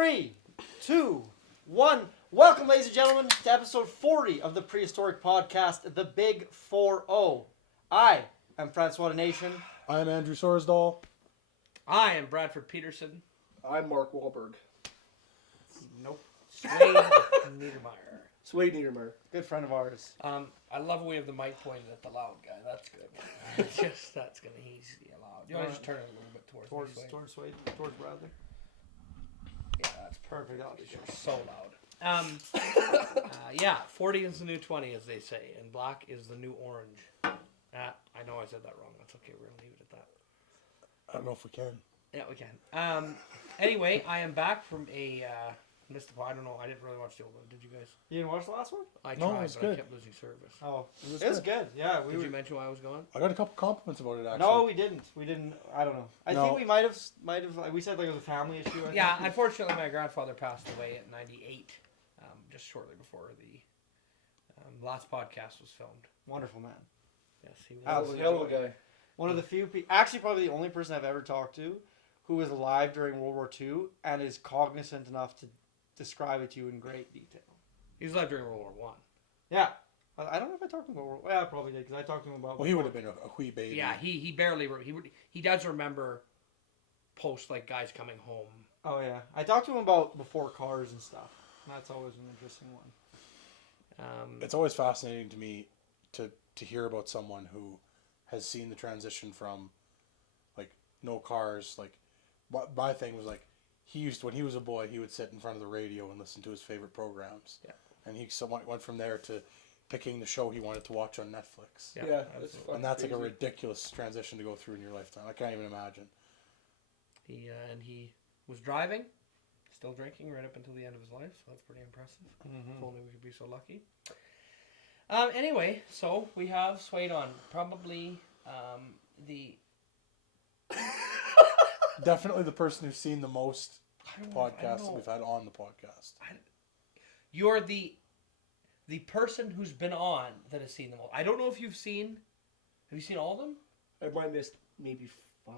3, 2, 1. Welcome, ladies and gentlemen, to episode 40 of the Prehistoric Podcast, the Big 4-0. I am Francois Nation. I am Andrew Sorsdahl. I am Bradford Peterson. I'm Mark Wahlberg. Nope. Swade Niedermeyer. Swade Niedermeyer. Good friend of ours. I love we have the mic pointed at the loud guy. That's good. That's gonna easily allowed. You want to just turn it a little bit towards Swade, towards Bradley. Yeah, that's Perfect. That'll be You're so loud. 40 is the new 20, as they say, and black is the new orange. I know I said that wrong. That's okay. We're gonna leave it at that. I don't know if we can. Yeah, we can. Anyway, I am back from a I don't know. I didn't really watch the old one. Did you guys? You didn't watch the last one? I No, tried, it's but I good. kept losing service. Oh, it was good. Yeah, Did you mention why I was going? I got a couple compliments about it, actually. No, we didn't. I don't know. I No. think we might have. We said like it was a family issue. I Yeah, think. unfortunately, my grandfather passed away at 98, just shortly before the last podcast was filmed. Wonderful man. Yes, he was. That was a hell of a guy. One of the few people, actually probably the only person I've ever talked to who was alive during World War II and is cognizant enough to describe it to you in great detail. He was alive during World War One. Yeah. I don't know if I talked to him about World War. Yeah, I probably did because I talked to him about. Well, he would have been a wee baby. Yeah, he barely. He does remember post like guys coming home. Oh yeah, I talked to him about before cars and stuff. That's always an interesting one. It's always fascinating to me to hear about someone who has seen the transition from, like, no cars. Like, my thing was, like, when he was a boy, he would sit in front of the radio and listen to his favorite programs. Yeah. And he somewhat went from there to picking the show he wanted to watch on Netflix. Yeah, And that's like a ridiculous transition to go through in your lifetime. I can't even imagine. He was driving, still drinking right up until the end of his life. So that's pretty impressive. Mm-hmm. If only we could be so lucky. Anyway, so we have Swade on probably the. Definitely the person who's seen the most I don't know if I podcasts that know. we've had on the podcast. You're the person who's been on that has seen them all. I don't know if you've seen. Have you seen all of them? I might missed maybe 5.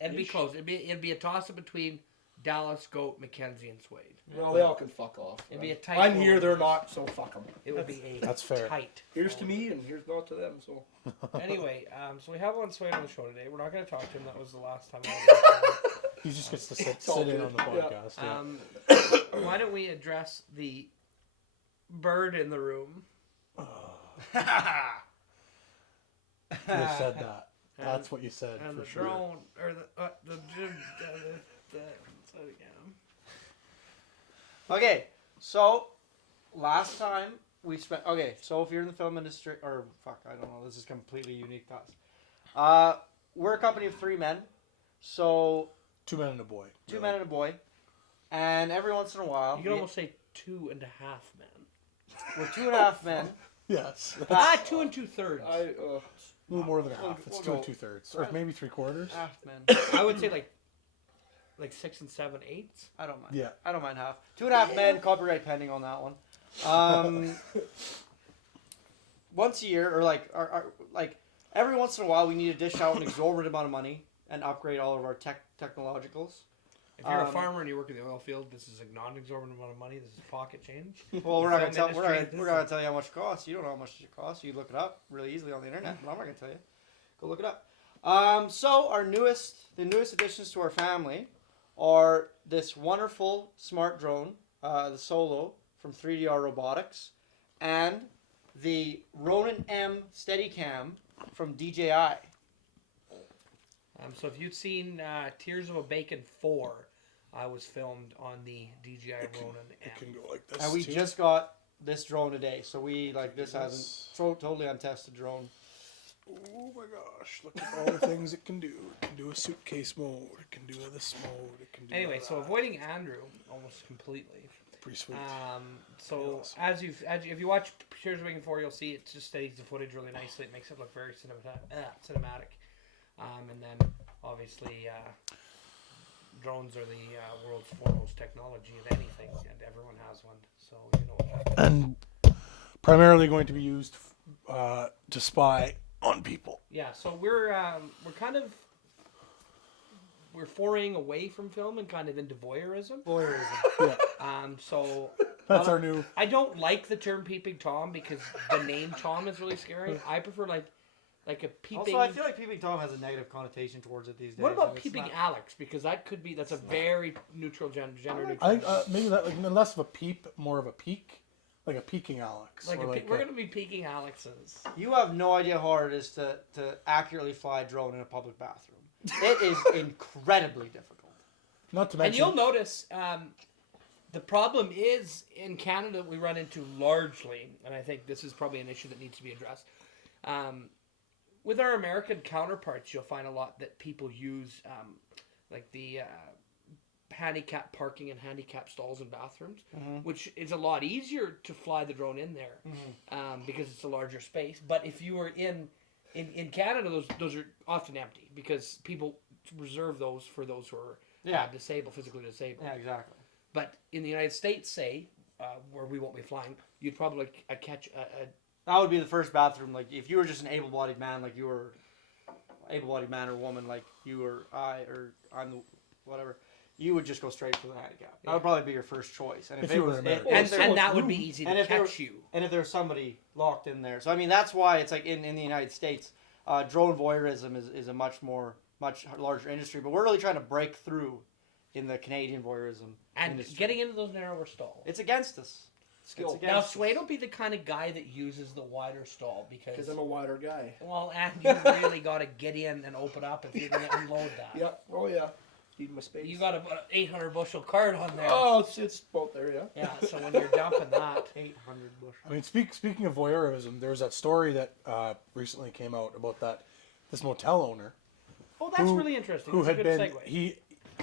It'd be close. It'd be a toss up between Dallas, Goat, Mackenzie, and Swade. Well, they all can fuck off. It'd be a tight. I'm one. here, they're not, so fuck them. It would be a That's fair. tight. Here's to me, and here's not to them. So Anyway, so we have one Swade on the show today. We're not going to talk to him. That was the last time. He just gets to sit all in good. on the podcast. Yeah. Why don't we address the bird in the room? You said that. That's what you said, And for the sure. drone, or the again. Okay, so last time we spent. Okay, so if you're in the film industry, I don't know. This is completely unique to us. We're a company of 3 men, so 2 men and a boy. two men and a boy, and every once in a while, You can almost say 2.5 men. we're 2.5 men. Yes. 2 2/3. I A little more than half. We'll It's go- 2 2/3. Or maybe 3/4. Half men. I would say like 6 7/8. I don't mind. Yeah. I don't mind half. 2.5 men, copyright pending on that one. Once a year, or like every once in a while, we need to dish out an exorbitant amount of money and upgrade all of our technologicals. If you're a farmer and you work in the oil field, this is a non-exorbitant amount of money. This is pocket change. Well, we're not gonna Film tell. industry, We're not gonna tell you how much it costs. You don't know how much it costs. You look it up really easily on the internet, but I'm not gonna tell you. Go look it up. So the newest additions to our family are this wonderful smart drone, the Solo from 3DR Robotics, and the Ronin M Steadicam from DJI. So if you'd seen Tears of a Bacon 4, I was filmed on the DJI Ronin It M. can go like this. And we too. just got this drone today, so this hasn't totally untested drone. Oh my gosh, look at all the things it can do. It can do a suitcase mode. It can do this mode. It can do Anyway, that. so avoiding Andrew almost completely. Pretty sweet. So Awesome. if you watch Tears of a Bacon 4, you'll see it just steadies the footage really nicely. It makes it look very cinematic. And then obviously drones are the world's foremost technology of anything, and everyone has one. So you know what that is. And primarily going to be used to spy on people. Yeah, so we're we're foraying away from film and kind of into voyeurism. Voyeurism. So That's our new. I don't like the term peeping Tom because the name Tom is really scary. I prefer like a peeping. Also, I feel like peeping Tom has a negative connotation towards it these days. What about and it's peeping not- Alex? Because that's a very neutral gender neutral. I think maybe that like less of a peep, more of a peek, like a peeking Alex. Like or we're gonna be peeking Alex's. You have no idea how hard it is to accurately fly a drone in a public bathroom. It is incredibly difficult. Not to And mention. you'll notice the problem is in Canada we run into largely, and I think this is probably an issue that needs to be addressed. With our American counterparts, you'll find a lot that people use like the handicap parking and handicap stalls in bathrooms, which is a lot easier to fly the drone in there because it's a larger space. But if you were in Canada, those are often empty because people reserve those for those who are disabled, physically disabled. Yeah, exactly. But in the United States, say, where we won't be flying, you'd probably catch a That would be the first bathroom. Like, if you were just an able-bodied man, like you were able-bodied man or woman, like you or I'm the whatever, you would just go straight for the handicap. That would probably be your first choice. And If you were American. and that would be easy to and if there catch you. And if there's somebody locked in there. So, I mean, that's why it's like in the United States, drone voyeurism is a much larger industry. But we're really trying to break through in the Canadian voyeurism And industry. getting into those narrower stalls. It's against us. Skill. It's Now, against Sway will be the kind of guy that uses the wider stall Because I'm a wider guy. well, and you really got to get in and open up if you're going to unload that. Yeah. Oh yeah. Need my space. You got about an 800 bushel cart on there. Oh, it's about there. Yeah. Yeah, so when you're dumping that, 800 bushel. I mean, speaking of voyeurism, there was that story that recently came out about this motel owner oh, that's Who- really interesting. who That's had a good been segue.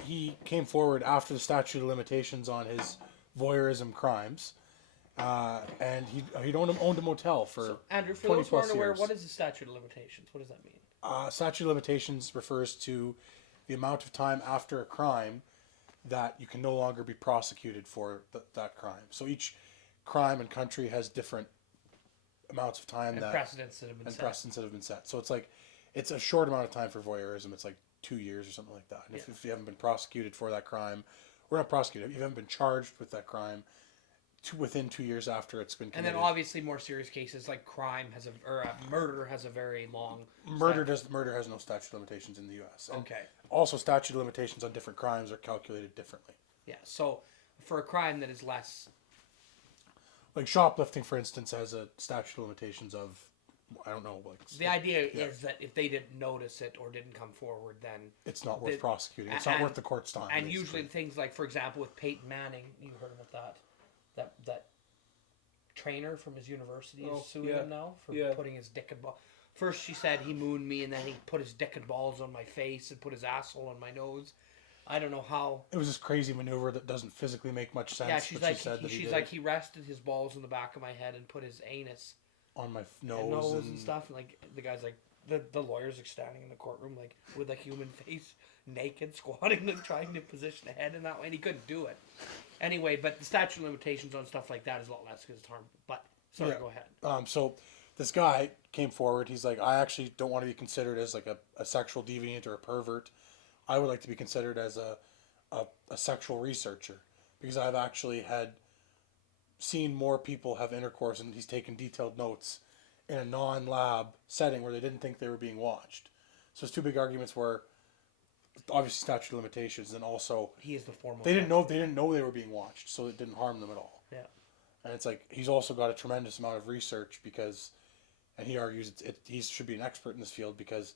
he came forward after the statute of limitations on his voyeurism crimes, and he'd owned a motel for Andrew, for 20 those who aren't plus aware, years. what is the statute of limitations? What does that mean? Statute of limitations refers to the amount of time after a crime that you can no longer be prosecuted for that crime. So each crime and country has different amounts of time And that precedents that have been and set. precedents that have been set. So it's a short amount of time for voyeurism. It's like 2 years or something like that. And if you haven't been prosecuted for that crime, or not prosecuted, if you haven't been charged with that crime within 2 years after it's been And committed. then obviously more serious cases like crime murder has a very long Murder has no statute of limitations in the U.S. And Okay. also, statute of limitations on different crimes are calculated differently. Yeah. So for a crime that is less, Like shoplifting, for instance, has a statute of limitations of, I don't know, like the idea is that if they didn't notice it or didn't come forward, then it's not worth the- prosecuting. It's not and- worth the court's time. and basically. usually things like, for example, with Peyton Manning, you heard about that trainer from his university is Oh, suing yeah. him now for Yeah. putting his dick and ball. First she said he mooned me, and then he put his dick and balls on my face and put his asshole on my nose. I don't know how. It was this crazy maneuver that doesn't physically make much sense. Yeah, she's but like she said that she's did like it he rested his balls in the back of my head and put his anus on my and nose, and stuff. And like the guy's like the lawyer's like standing in the courtroom like with a human face, naked, squatting and trying to position a head in that way, and he couldn't do it. Anyway, but the statute of limitations on stuff like that is a lot less because it's harmful. But sorry, Yeah. go ahead. So this guy came forward. He's like, I actually don't want to be considered as like a sexual deviant or a pervert. I would like to be considered as a sexual researcher because I've actually had seen more people have intercourse, and he's taken detailed notes in a non-lab setting where they didn't think they were being watched. So it's two big arguments where obviously statute of limitations, and also He is the foremost. they didn't know they were being watched, so it didn't harm them at all. Yeah. And it's like he's also got a tremendous amount of research because, and he argues he should be an expert in this field because,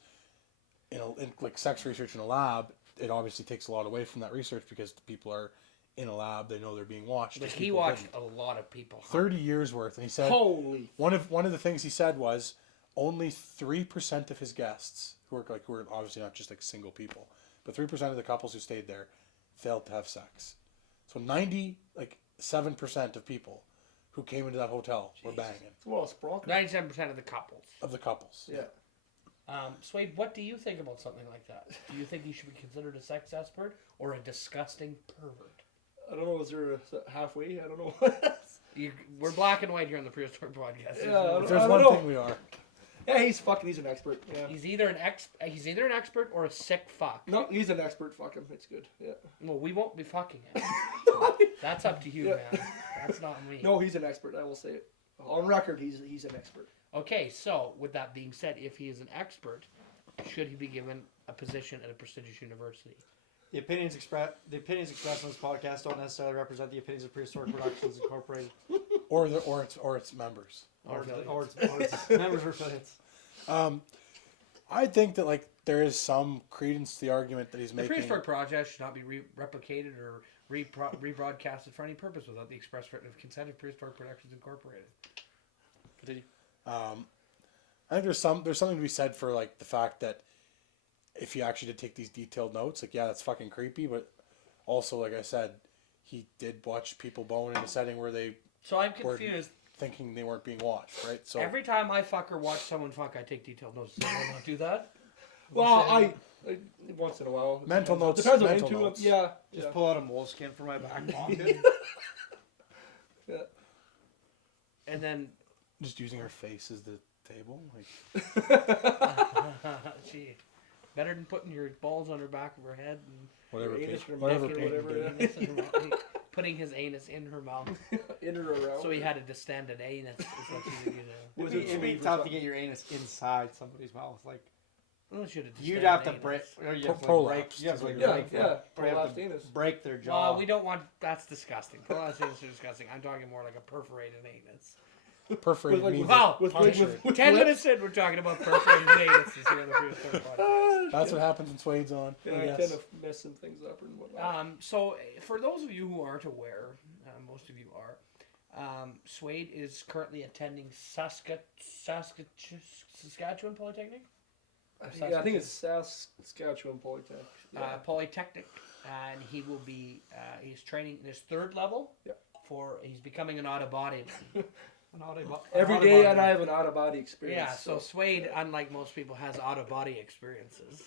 in like sex research in a lab, it obviously takes a lot away from that research because the people are in a lab, they know they're being watched. But These he people watched didn't. a lot of people. 30 years worth, and he said Holy. one of the things he said was only 3% of his guests who are obviously not just like single people, but 3% of the couples who stayed there failed to have sex. So 97% of people who came into that hotel were banging Well, it's Bronco. 97% of the couples. of the couples. Yeah. Swade, what do you think about something like that? Do you think he should be considered a sex expert or a disgusting pervert? I don't know. Is there a halfway? I don't know. We're black and white here on the Prehistoric Podcast. Yeah, If there's I one don't know. thing we are. Yeah, he's an expert. Yeah. He's either an expert or a sick fuck. No, he's an expert. Fuck him. It's good. Yeah. Well, we won't be fucking him. That's up to you, Yeah. man. That's not me. No, he's an expert. I will say it. On record, he's an expert. Okay, so with that being said, if he is an expert, should he be given a position at a prestigious university? The opinions expressed on this podcast don't necessarily represent the opinions of Prehistoric Productions Incorporated, or its members. or its members or affiliates. I think that like there is some credence to the argument that he's The making. Prehistoric Project should not be replicated or rebroadcasted for any purpose without the express written consent of Prehistoric Productions Incorporated. Continue. I think there's something to be said for like the fact that if you actually did take these detailed notes, like yeah, that's fucking creepy, but also like I said, he did watch people bone in a setting where they So I'm were confused. thinking they weren't being watched, right? So Every time I fuck or watch someone fuck, I take detailed notes. Does anyone not do that? Well, I once in a while. Mental notes. Depends on mental into notes. it. Yeah. Just pull out a moleskin from my back pocket. Yeah. And then, Just using her face as the table, like gee, better than putting your balls on her back of her head and whatever. Your anus Page, or whatever. mouth or Page, whatever, yeah. anus in her mouth. Putting his anus in her mouth. In or around. So he had a distended anus. Is what you know. Was It'd be sweet or tough to something? get your anus inside somebody's mouth. Like Well, should have you'd have to anus. break. Or you Pro- have to prolapse. break. You have to like Yeah, break. yeah. Or you have Prolapsed to anus. break their jaw. Well, we don't want. That's disgusting. Prolapsed anus is disgusting. I'm talking more like a perforated anus. Perforated With, like, means Wow. with, punctured. with 10 lips? minutes in, we're talking about perforated anuses here on the Prehistoric Podcast. That's what happens when Suede's on. Yeah, I Yes. tend to mess some things up and whatnot. So, for those of you who aren't aware, most of you are, Suede is currently attending Saskatchewan Polytechnic? Yeah, I think it's Saskatchewan Polytechnic. Yeah. Polytechnic, and he will be, he's training in his third level. Yeah. He's becoming an out-of-body. Every day, and I have an out-of-body experience. Yeah, so Suede, unlike most people, has out-of-body experiences.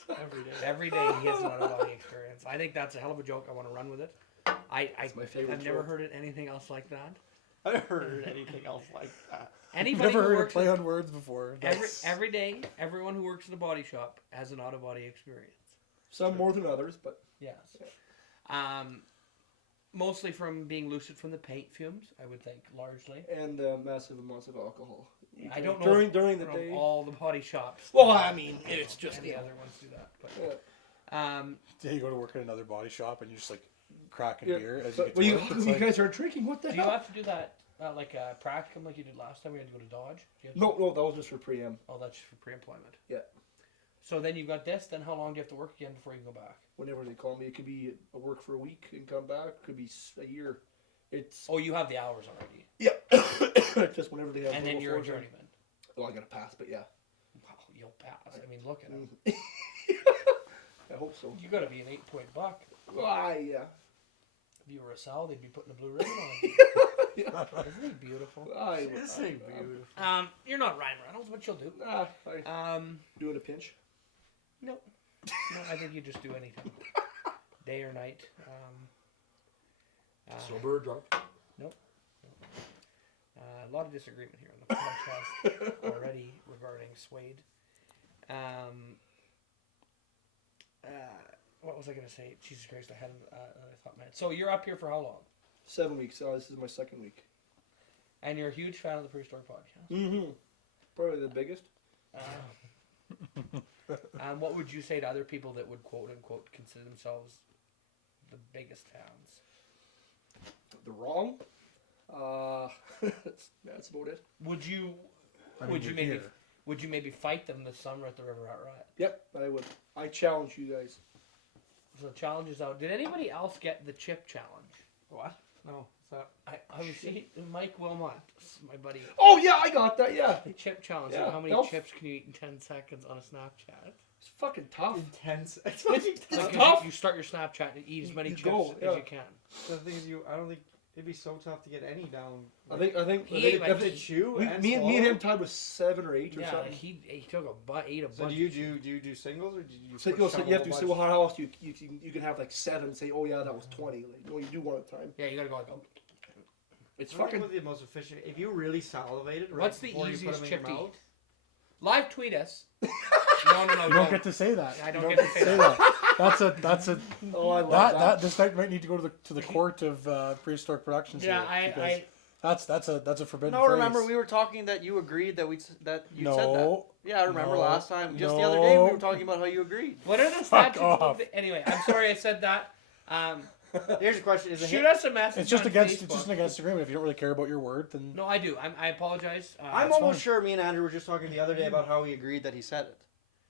Every day he has an out-of-body experience. I think that's a hell of a joke. I want to run with it. It's my favorite I've never joke. heard it anything else like that. I've never heard anything else like that. Anybody Never who heard a works play on words before. every day, everyone who works in a body shop has an out-of-body experience. Some more than others, but Yes. Mostly from being lucid from the paint fumes, I would think, largely. and massive amounts of alcohol. I don't know during the From day. all the body shops. Well, I mean, it's just any the other ones do that. But, Yeah. Yeah, you go to work at another body shop and you're just like cracking Yeah, beer as you but get to well, you, work. It's you like, guys are drinking. What the do you hell? have to do that like a practicum like you did last time? We had to go to Dodge. Do you have to- No, that was just for pre-em. Oh, that's for pre-employment. Yeah. So then you've got this. Then how long do you have to work again before you can go back? Whenever they call me, it could be a work for a week and come back. It could be a year. It's Oh, you have the hours already, just whenever they have. and then little you're a force in. journeyman. Oh, I got to pass, but yeah. Wow, you'll pass. I mean, look at him. I hope so. You got to be an 8-point buck. Yeah. If you were a Sal, they'd be putting a blue ribbon on you. Isn't he beautiful? This thing beautiful. You're not Ryan Reynolds. What you'll do? Doing a pinch. No, I think you just do anything, day or night. Sober or drunk? A lot of disagreement here on the podcast already regarding Suede. What was I going to say? Jesus Christ, I had another thought, man. So you're up here for how long? 7 weeks. This is my second week. And you're a huge fan of the Prehistoric Podcast. Mm-hmm. Probably the biggest. What would you say to other people that would quote unquote consider themselves the biggest fans? The wrong. That's about it. Would you? I mean, would you you're maybe? here. Would you maybe fight them this summer at the River Hut Riot? Yep, I would. I challenge you guys. So the challenge is out. Did anybody else get the chip challenge? What? No. What's that? I was see Mike Wilmot, my buddy. Oh yeah, I got that. Yeah, The chip challenge. Yeah, How many no. chips can you eat in 10 seconds on a Snapchat? it's fucking tough. Intense. It's Like, tough. You start your Snapchat and eat as many You chips go, as yeah. you can. The thing is, I don't think it'd be so tough to get any down. I think He ate, like, If they chew and me and swallow? him tied with 7 or 8 or Yeah, something. he took ate a So bunch. do you do singles or do you? So, push so down you a have to whole say, bunch? well, how else you can have like 7 and say, oh yeah, that was 20. Like, no, you do one at a time. Yeah, you gotta go like. It's I don't fucking. know the most efficient. If you really salivated, right What's the before you put easiest them in chip your to mouth, eat? Live tweet us. No, You don't get to say that. I don't You get to say that. That's a. Oh, I love that. This might need to go to the court of Prehistoric Productions. Yeah, here, because that's a forbidden. No, phrase. remember we were talking that you agreed that you said that. No. Yeah, I remember No, last time. Just the no. other day we were talking about how you agreed. What are the Fuck statutes? off. Anyway, I'm sorry I said that. Here's the question: Is Shoot us a message. It's just on against. Facebook. It's just an against agreement. If you don't really care about your word, then No, I do. I apologize. I'm That's almost fine. sure me and Andrew were just talking the other day about how we agreed that he said it.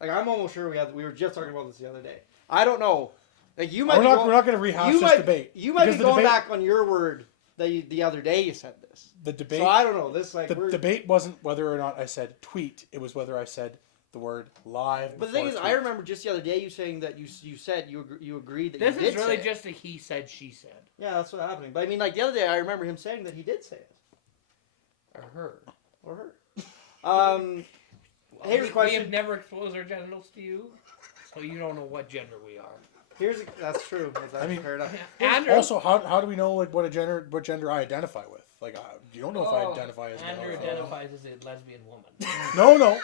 Like I'm almost sure we were just talking about this the other day. I don't know. Like you might. we're not going to rehash you this might, debate. You might be because the going debate, back on your word that the other day you said this. The debate. So I don't know. This like the we're, debate wasn't whether or not I said tweet. It was whether I said the word live. But the thing is, before I tweet. remember just the other day you saying that you said you agreed that This you did is really say it. just a he said, she said. Yeah, that's what's happening. But I mean, like the other day, I remember him saying that he did say it Or her. or her. Here's a We question. have never exposed our genitals to you, so you don't know what gender we are. That's true. That's actually mean- fair enough. Andrew, Also, how do we know like what gender I identify with? Like you don't know if I identify as male Andrew or female. identifies as a lesbian woman. No,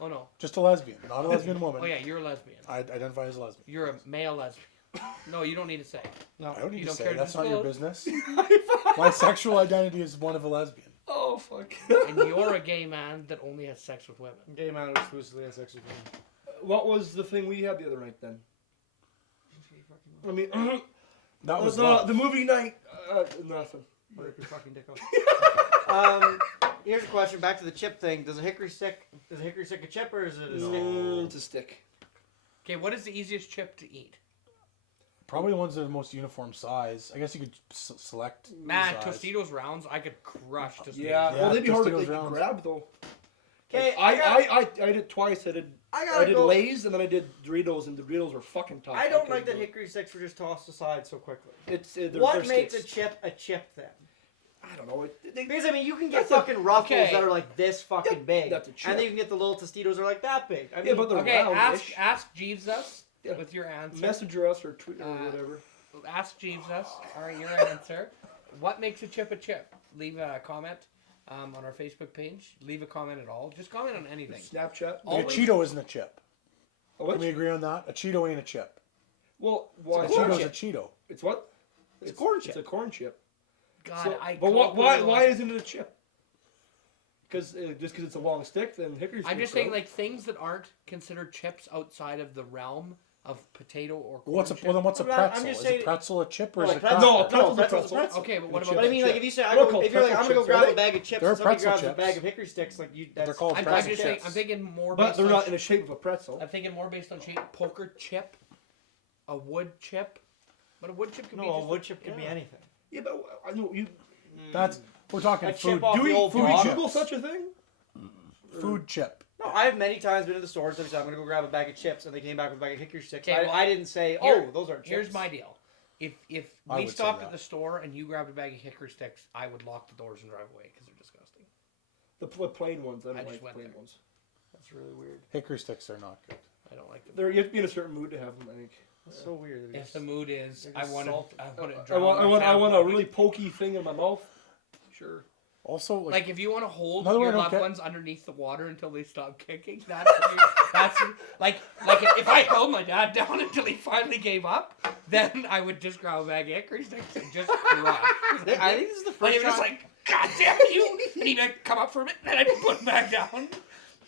Oh no. just a lesbian, not a lesbian woman. Oh yeah, you're a lesbian. I identify as a lesbian. You're a male lesbian. No, you don't need to say. No. I don't need You to don't say care it. to That's not your disclose? business. My sexual identity is one of a lesbian. Oh, fuck. And you're a gay man that only has sex with women. Gay man who exclusively has sex with women. What was the thing we had the other night then? I mean, That was the movie night. Nothing. Break your fucking dick off. Here's a question. Back to the chip thing. Does a hickory stick a chip or is it a stick? It's a stick. Okay, what is the easiest chip to eat? probably the ones that are the most uniform size. I guess you could select. Man, size. Tostitos rounds, I could crush Tostitos. Yeah, Yeah, well, they'd be hard to Tostitos like, rounds. grab though. Okay, I did it twice. I gotta did go. Lay's and then I did Doritos, and the Doritos were fucking tough. I don't couldn't like that do it. hickory sticks were just tossed aside so quickly. They're What makes sticks. a chip then? I don't know. Because I mean, you can get That's a- fucking ruffles okay. that are like this fucking big, that's a chip. and then you can get the little Tostitos that are like that big. I mean, Yeah, but they're Okay, roundish. ask Jeeves us Yeah. with your answer. Messenger us or tweet or Uh, whatever. Ask Jeeves us. All right, your answer. What makes a chip a chip? Leave a comment on our Facebook page. Leave a comment at all. Just comment on anything. Snapchat. All- Like a Cheeto isn't a chip. Oh, what? Can we agree on that? A Cheeto ain't a chip. Well, why? A corn Cheeto's chip. a Cheeto. It's what? It's a corn It's chip. a corn chip. God, So- I. but call why it- isn't it a chip? Because just because it's a long stick, then hickory. I'm just saying, like things that aren't considered chips outside of the realm of potato or corn What's a chip. well, then what's a Well, I'm pretzel? just Is saying- a pretzel a chip or No, is it a pretzel- cracker? No, pretzel's a pretzel's a pretzel. Okay, but what Chip. about? But I mean, chip. like if you say They're called if you're like I'm gonna go pretzel grab a chips, bag of chips, They're and somebody pretzel grabs a chips. bag of hickory sticks, like you. That's, They're called I'm pretzel just saying. chips. I'm thinking more. But based they're on not in the shape of a pretzel. I'm thinking more based on shape. Poker chip, a wood chip, but a wood chip can be No, a just wood chip can be anything. Yeah, but I know you. That's we're talking A food. chip off Do we the old food block. chips. Google such a thing? Food chip. No, I've many times been to the stores and said I'm gonna go grab a bag of chips, and they came back with a bag of hickory sticks. Okay, well, I didn't say, here- oh, those aren't chips. Here's my deal. If I we would say stopped that. at the store and you grabbed a bag of hickory sticks, I would lock the doors and drive away because they're disgusting. The plain ones. I I don't just like went plain there. ones. That's really weird. Hickory sticks are not good. I don't like them. You have to be in a certain mood to have them. I think. That's so weird. They're If just- the mood is, they're I just want to, salty. I want to I drown want. my I want a family. really pokey thing in my mouth. Sure. Also, Like if you want to hold Another way I your don't loved get- ones underneath the water until they stop kicking, that's like if I held my dad down until he finally gave up, then I would just grab a bag of hickory sticks and just crush. I think this is the Like first he was just time. like, God damn you! And he'd like come up from it, and then I'd put him back down.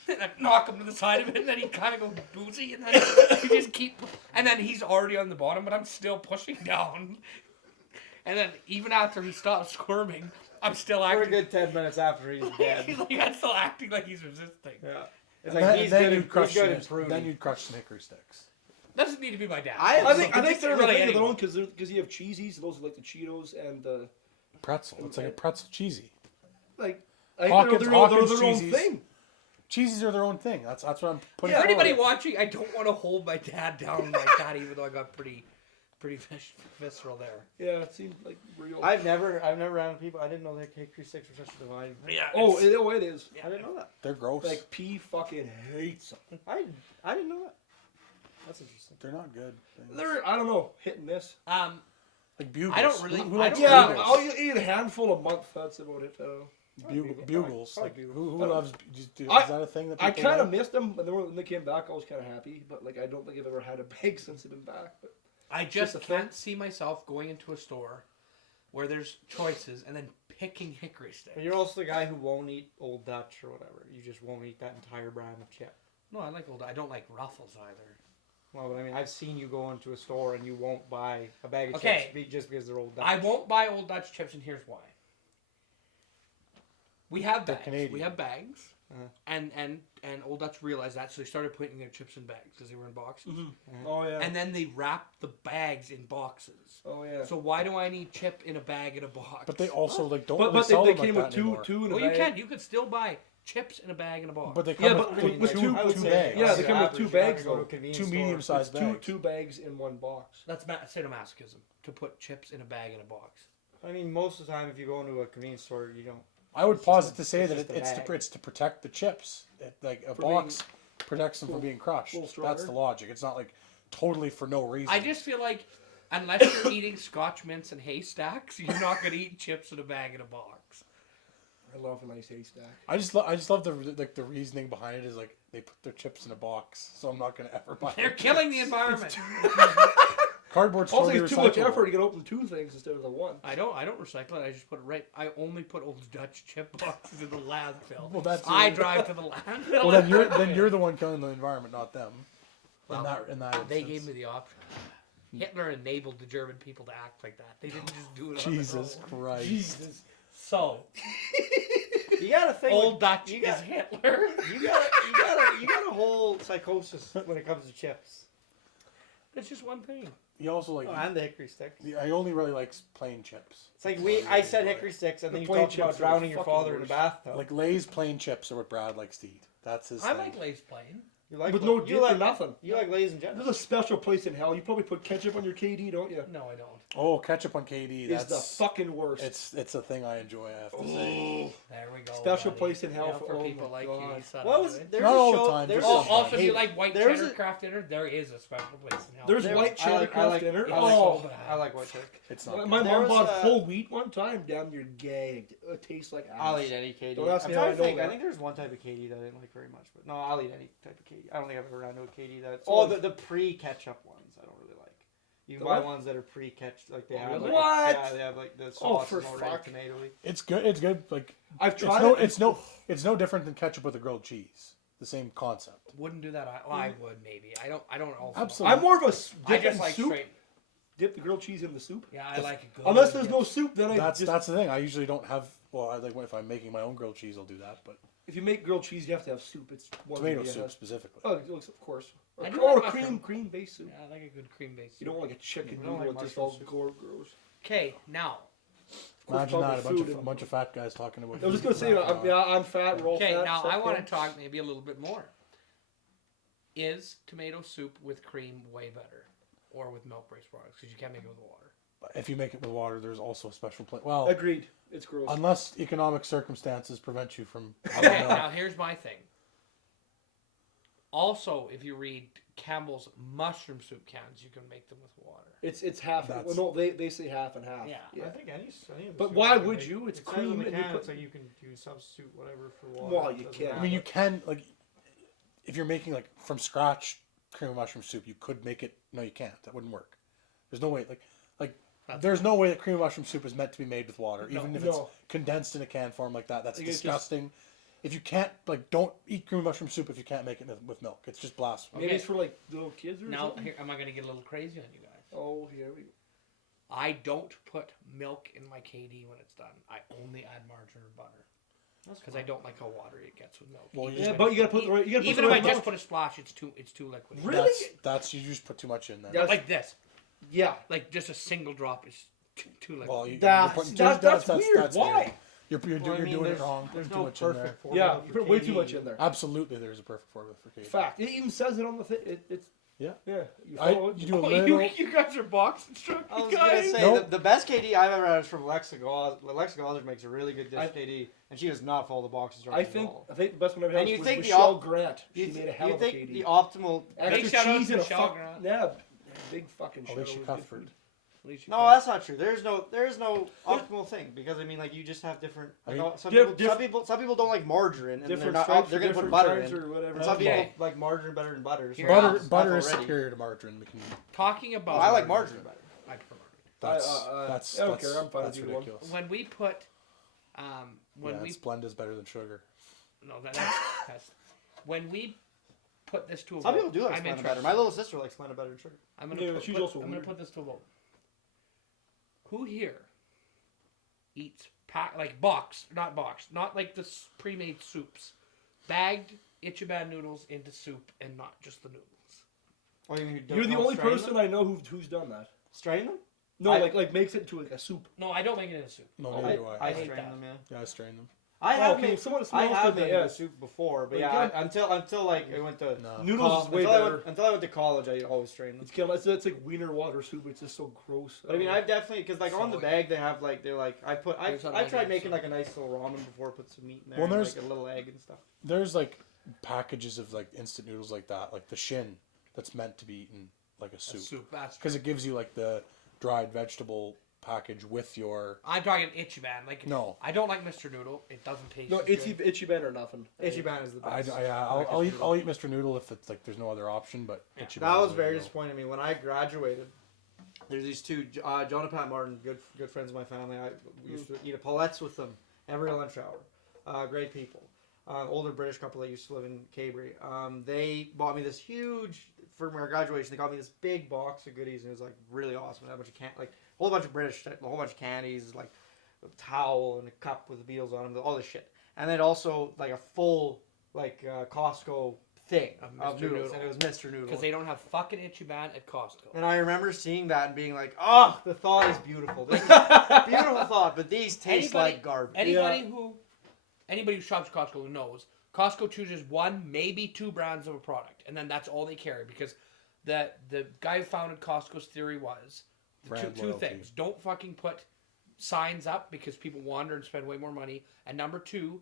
And I'd knock him to the side of it, and then he'd kind of go boozy, and then he just keep, and then he's already on the bottom, but I'm still pushing down. And then even after he stops squirming, I'm still For a acting. good 10 minutes after he's dead. He's like, I'm still acting like he's resisting. Yeah. It's and like then, he's then good, you'd and, crush he's good some, and pruny. then you'd crush some hickory sticks. Doesn't need to be my dad. I think Just they're really really of their anyone. own because you have cheesies. Those are like the Cheetos and the Pretzel. It's like a pretzel cheesy. like. Hawkins- they're Hawkins their own cheesies. thing. Cheesies are their own thing. That's what I'm putting. For Yeah. anybody forward. watching, I don't want to hold my dad down like that, even though I got pretty visceral there. Yeah, it seemed like real. I've never ran into people. I didn't know that hickory sticks were such a divine thing. Yeah. oh, it is. I didn't know that. They're gross. Like P fucking hates them. I didn't know that. That's interesting. They're not good. They're I don't know hit and miss. Like bugles. I don't really- Who I likes don't Yeah, bugles? I'll eat a handful a month. That's about it. Bugles. I like Like bugles. who loves? Is I- that a thing that I people kind of like? missed them, and then when they came back, I was kind of happy. But like, I don't think I've ever had a bag since they've been back. But I just just a thing. can't see myself going into a store where there's choices and then picking hickory sticks. But you're also the guy who won't eat Old Dutch or whatever. You just won't eat that entire brand of chip. No, I like I don't like Ruffles either. Well, but I mean, I've seen you go into a store and you won't buy a bag of Okay. chips just because they're Old Dutch. I won't buy Old Dutch chips, and here's why. We have They're bags. Canadian. We have bags, Uh-huh. and Old Dutch realized that, so they started putting their chips in bags because they were in boxes, oh yeah, and then they wrapped the bags in boxes. oh yeah. So why do I need chip in a bag in a box? But they also like don't But, really but sell they them like came that with two anymore. in a Well, bag. you can. You could still buy chips in a bag in a box. But they Yeah, come but with with two two- I would two say bags. Yeah, they on come with average, two you gotta bags, go to a though. convenience Two store. medium-sized It's bags. two bags in one box. That's sadomasochism to put chips in a bag in a box. I mean, most of the time, if you go into a convenience store, you don't. I would It's posit just to a- say it's that just a it's bag. it's to protect the chips. Like a For box protects them from being crushed. little That's stronger. the logic. It's not like totally for no reason. I just feel like unless you're eating Scotch mints and haystacks, you're not gonna eat chips in a bag in a box. I love a nice haystack. I just love the like the reasoning behind it is like they put their chips in a box, so I'm not gonna ever buy. They're them. killing the environment. Cardboard's Also, totally it's too much recyclable. effort to get open two things instead of the one. I don't recycle it. I just put it right. I only put Old Dutch chip boxes in the landfill. Well, that's I drive to the landfill. Well, then you're the one killing the environment, not them. Well, in that They instance. gave me the option. Hitler enabled the German people to act like that. They didn't just do it. Jesus on their own. Christ. Jesus. So You got to think. Old Dutch you is got, Hitler. you got a whole psychosis when it comes to chips. It's just one thing. He also like. Oh, and the hickory sticks. I only really like plain chips. It's like I said hickory sticks, and The then you plain talked about chips are the drowning your fucking father in a worst. bathtub. Like Lay's plain chips are what Brad likes to eat. That's his I thing. like Lay's plain. You like With what- no dip you like or nothing. You like Lay's in general. There's a special place in hell. You probably put ketchup on your KD, don't you? No, I don't. Oh, ketchup on KD. It's That's the fucking worst. It's a thing I enjoy. I have to say. There we go. Special buddy. place in hell Yeah, for- for oh people my like God. you. Son What of was a bitch. there's Not a all the show? time, There's just Oh, a, sometimes. also, if you like white there was cheddar a- craft dinner, there is a special place in hell. There's there- white cheddar I craft like- dinner. I like Oh, so bad. I like white cheddar. It's my not. my good. There mom was bought a- whole wheat one time. Damn, you're gagged. It tastes like ass. I'll eat any KD. Don't ask I'm me how trying I to know think. I that. think there's one type of KD that I didn't like very much, but no, I'll eat any type of KD. I don't think I've ever run into a KD that. So- Oh, the pre-ketchup ones I don't really like. You can The buy what? ones that are pre-ketchup, like they Oh, have. really? Like, What? Yeah, they have like the Oh, sauce for is already fuck. tomatoey. It's good. It's good. Like I've it's tried no. it. It's no different than ketchup with a grilled cheese. The same concept. Wouldn't do that. I would maybe. I don't. Also. Absolutely. I'm more of a I dip just in like soup. straight. Dip the grilled cheese in the soup. Yeah, I like it good. Unless there's no soup, then I That's just. the thing. I usually don't have. Well, I like if I'm making my own grilled cheese, I'll do that. But If you make grilled cheese, you have to have soup. It's one tomato thing you soup have. specifically. Oh, of course. Or, I do or like mushroom. cream based soup. Yeah, I like a good cream base. You don't want like a chicken You don't noodle like with just mushroom all soup? gore gross. Okay, now. Imagine that Food a and- bunch of fat guys talking about. I was just gonna say, I'm fat. We're all Okay, fat. now suck I want to them. talk maybe a little bit more. Is tomato soup with cream way better, or with milk-based products? Because you can't make it with water. If you make it with water, there's also a special place. Well, Agreed. It's gross. unless economic circumstances prevent you from. Okay, now here's my thing. Also, if you read Campbell's mushroom soup cans, you can make them with water. It's half. That's- Well, no, they say half and half. Yeah. I think any. But why would you? It's cream and you can, put- so you can substitute whatever for water. Well, It you doesn't can. I mean, you matter. can like, if you're making like from scratch cream of mushroom soup, you could make it. No, you can't. That wouldn't work. There's no way. There's no way that cream of mushroom soup is meant to be made with water, even if it's No. condensed in a can form like that. That's Like, it's just- disgusting. If you can't don't eat cream of mushroom soup if you can't make it with milk. It's just blasphemy. Maybe Okay. it's for like little kids or Now, something. here, am I going to get a little crazy on you guys? Oh, here we go. I don't put milk in my KD when it's done. I only add margarine or butter. Because I don't like how watery it gets with milk. Well, Even yeah, if but I- you gotta put the right. You gotta put Even the if I right just milk. put a splash, it's too liquid. Really? That's you just put too much in there. Yeah. Like this. Yeah. Like just a single drop is too liquid. Well, you're That's putting that's weird. Why? You're Well, I doing mean, it there's- wrong. There's Putting too no much in there. perfect formula. Yeah, you for put way too KD. much in there. Absolutely, there's a perfect formula for KD. Fact. It even says it on the thing. It's Yeah. yeah. You follow it. You do a Oh, little. you guys are box instructors, I was guys. gonna say Nope. the best KD I've ever had is from Alexa Gauze. Alexa Gauze makes a really good dish I- KD, and she does not follow the boxes I right at think all. the best one I've had And you was think the Michelle op- Grant. She You, made a hell you of a think KD. the optimal? Big Extra shout out cheese to and a Michelle fuck. Grant. Yeah, big fucking shout Alicia out. It was good Cuthbert. food. At least you No, could. that's not true. There's no optimal thing because I mean, like you just have different. Like, some people don't like margarine, and they're not. They're gonna put butter in. or whatever. And some Okay. people like margarine better than butter. So Here, Butter is already. superior to margarine. We can, Talking about. I like margarine better. I prefer margarine. that's I don't care, I'm fine that's with either one. ridiculous. When we put, Splenda is better than sugar. no, that's when we put this to a Some vote. people do like I'm Splenda better. interested. My little sister likes Splenda better than sugar. I'm gonna Yeah, put, she's put- also I'm gonna weird. put this to a vote. Who here eats not like the pre-made soups, bagged Ichiban noodles into soup and not just the noodles? Oh, you mean You're the only person I know who's done that. strain them? No, I- like makes it into like a soup. No, I don't make it in a soup. No, Oh, neither do I. I hate strain that. them. Yeah. Yeah, I strain them. I have okay, made someone I else have did that, made yeah. a soup before, but But yeah, again- until like I went to No. Noodles is way until better. until I went to college, I always strained them. It's like wiener water soup. It's just so gross. But I mean, I've definitely because like on the Soy. bag they have like they're like I There's not I many tried making soy. like a nice little ramen before, put some meat in there, Well, and, there's- like a little egg and stuff. There's like packages of like instant noodles like that, like the shin, that's meant to be eaten like a soup, Soup. That's because it gives you like the dried vegetable package with your. I'm talking Ichiban. Like No. I don't like Mr. Noodle. It doesn't taste. no as itchy good. Ichiban or nothing. Ichiban is the best. I'll eat Mr. Noodle if it's like there's no other option, but Yeah. Ichiban That is was the way very to go. disappointing to me when I graduated. There's these two, John and Pat Martin, good friends of my family. We used to eat at Paulette's with them every lunch hour. Great people. Older British couple that used to live in Cabry. They bought me this huge, for my graduation, they got me this big box of goodies, and it was like really awesome. It had a bunch of like a whole bunch of British, a whole bunch of candies, like a towel and a cup with the Beatles on them, all this shit. And then also like a full like Costco thing Of of Mr. noodles, Noodle. and it was Mr. Noodle. Because they don't have fucking Ichiban at Costco. And I remember seeing that and being like, "Oh, the thought is beautiful. This is beautiful thought, but these taste Anybody- like garbage." Anybody who shops Costco who knows, Costco chooses one, maybe two brands of a product, and then that's all they carry because the guy who founded Costco's theory was Brand two loyalty. things: don't fucking put signs up because people wander and spend way more money, and number two,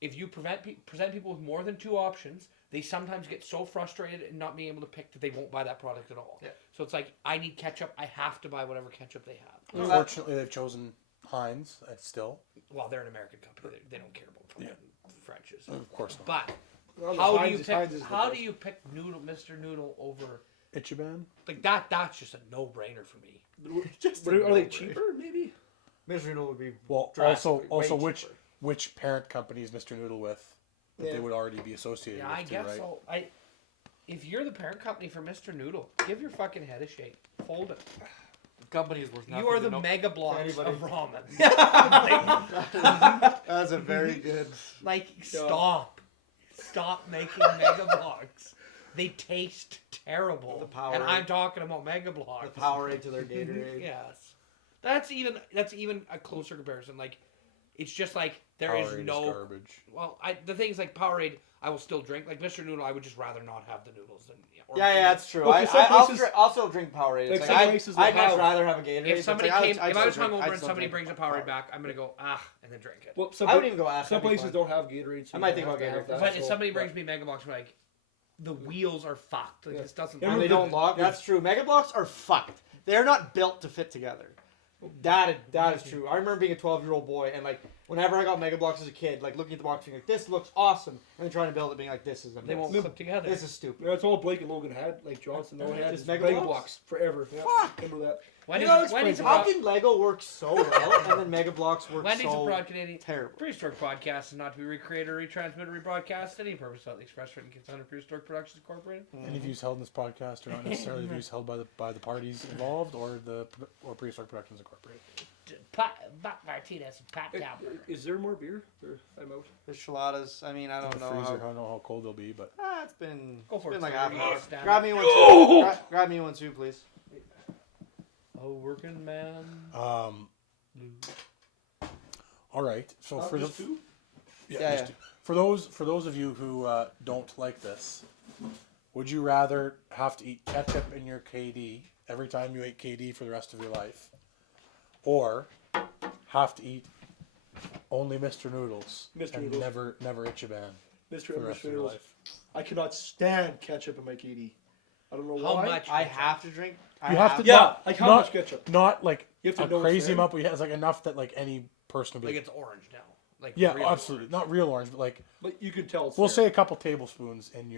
if you present people with more than two options, they sometimes get so frustrated and not being able to pick that they won't buy that product at all. Yeah. So it's like, I need ketchup, I have to buy whatever ketchup they have. Well, that- Unfortunately, they've chosen Heinz still. Well, they're an American company; they don't care about fucking French's. Of course not. But Well, how do Heinz you is- pick? Heinz is the How do best. you pick Mr. Noodle over Ichiban. like that? That's just a no-brainer for me. Just But a are they no-brainer. cheaper? Maybe. Mr. Noodle would be Well, drastically also way which cheaper. which parent company is Mr. Noodle with that Yeah. they would already be associated Yeah, with I too, guess right? so. If you're the parent company for Mr. Noodle, give your fucking head a shake. Fold it. The company is worth nothing. You are to the no- mega blocks anybody. of ramen. That's a very good. Like, stop making mega blocks. They taste terrible. The Powerade. And I'm talking about mega blocks. The Powerade to their Gatorade. Yes, that's even a closer comparison. Like, it's just like there Powerade is no. garbage. Well, the thing is, like Powerade, I will still drink. Like Mr. Noodle, I would just rather not have the noodles than. Or Yeah, that's true. Okay, some places- I'll still drink Powerade. It's Like like, some places will I'd much have- rather have a Gatorade. If It's somebody like, came, if I was still drink- hungover I'd and still somebody drink brings a Powerade back, I'm gonna go and then drink it. Well, some, I wouldn't even go ask. some that'd be places fine. don't have Gatorade. So I you might don't think have about to have Gatorade. that, But if so- somebody brings me Mega Blocks, I'm like, the wheels are fucked. Like Yeah. this doesn't. Yeah, And they the- don't lock. That's true. Mega Blocks are fucked. They're not built to fit together. That is true. I remember being a 12-year-old boy and like whenever I got Mega Blocks as a kid, like looking at the box being like, "This looks awesome," and then trying to build it, being like, "This is a They won't mess. clip together. This is stupid." That's all Blake and Logan had. Like Johnson, no one had Just is Mega Mega Blocks? Blocks forever. Yeah. Fuck. Remember that? Wendy's, You know, Wendy's, how a can Lego work so well and then Mega Blocks work Wendy's a so broad Canadian. terrible? Prehistoric Podcast is not to be recreated or retransmitted or rebroadcast. Any purpose without the express written consent of Prehistoric Productions Incorporated. Any views held in this podcast are not necessarily views held by the parties involved or Prehistoric Productions Incorporated. Buck Martinez and Pat Talbot. Is there more beer? I'm out. The chiladas. I mean, I In don't the know. freezer, I How, don't know how cold they'll be, but it's been. Go It's for been it. like sir. half an You hour. stand Grab up. me one too. Grab me one too, please. Oh, working man. all right. So for the Just two? Yeah, just for those of you who don't like this, would you rather have to eat ketchup in your KD every time you ate KD for the rest of your life, or have to eat only Mr. Noodles Mr. and Noodles. never Ichiban Mr. for the rest of your Noodles. life? I cannot stand ketchup in my KD. I don't know How why. much? I have to drink I You have to- Yeah, Not- like how not- much ketchup? Not like You have to a know it's crazy there. amount, but it's like enough that like any person would be Like it's orange now. Like yeah, real absolutely. orange. Not real orange, but like But you can tell it's we'll there. say a couple tablespoons in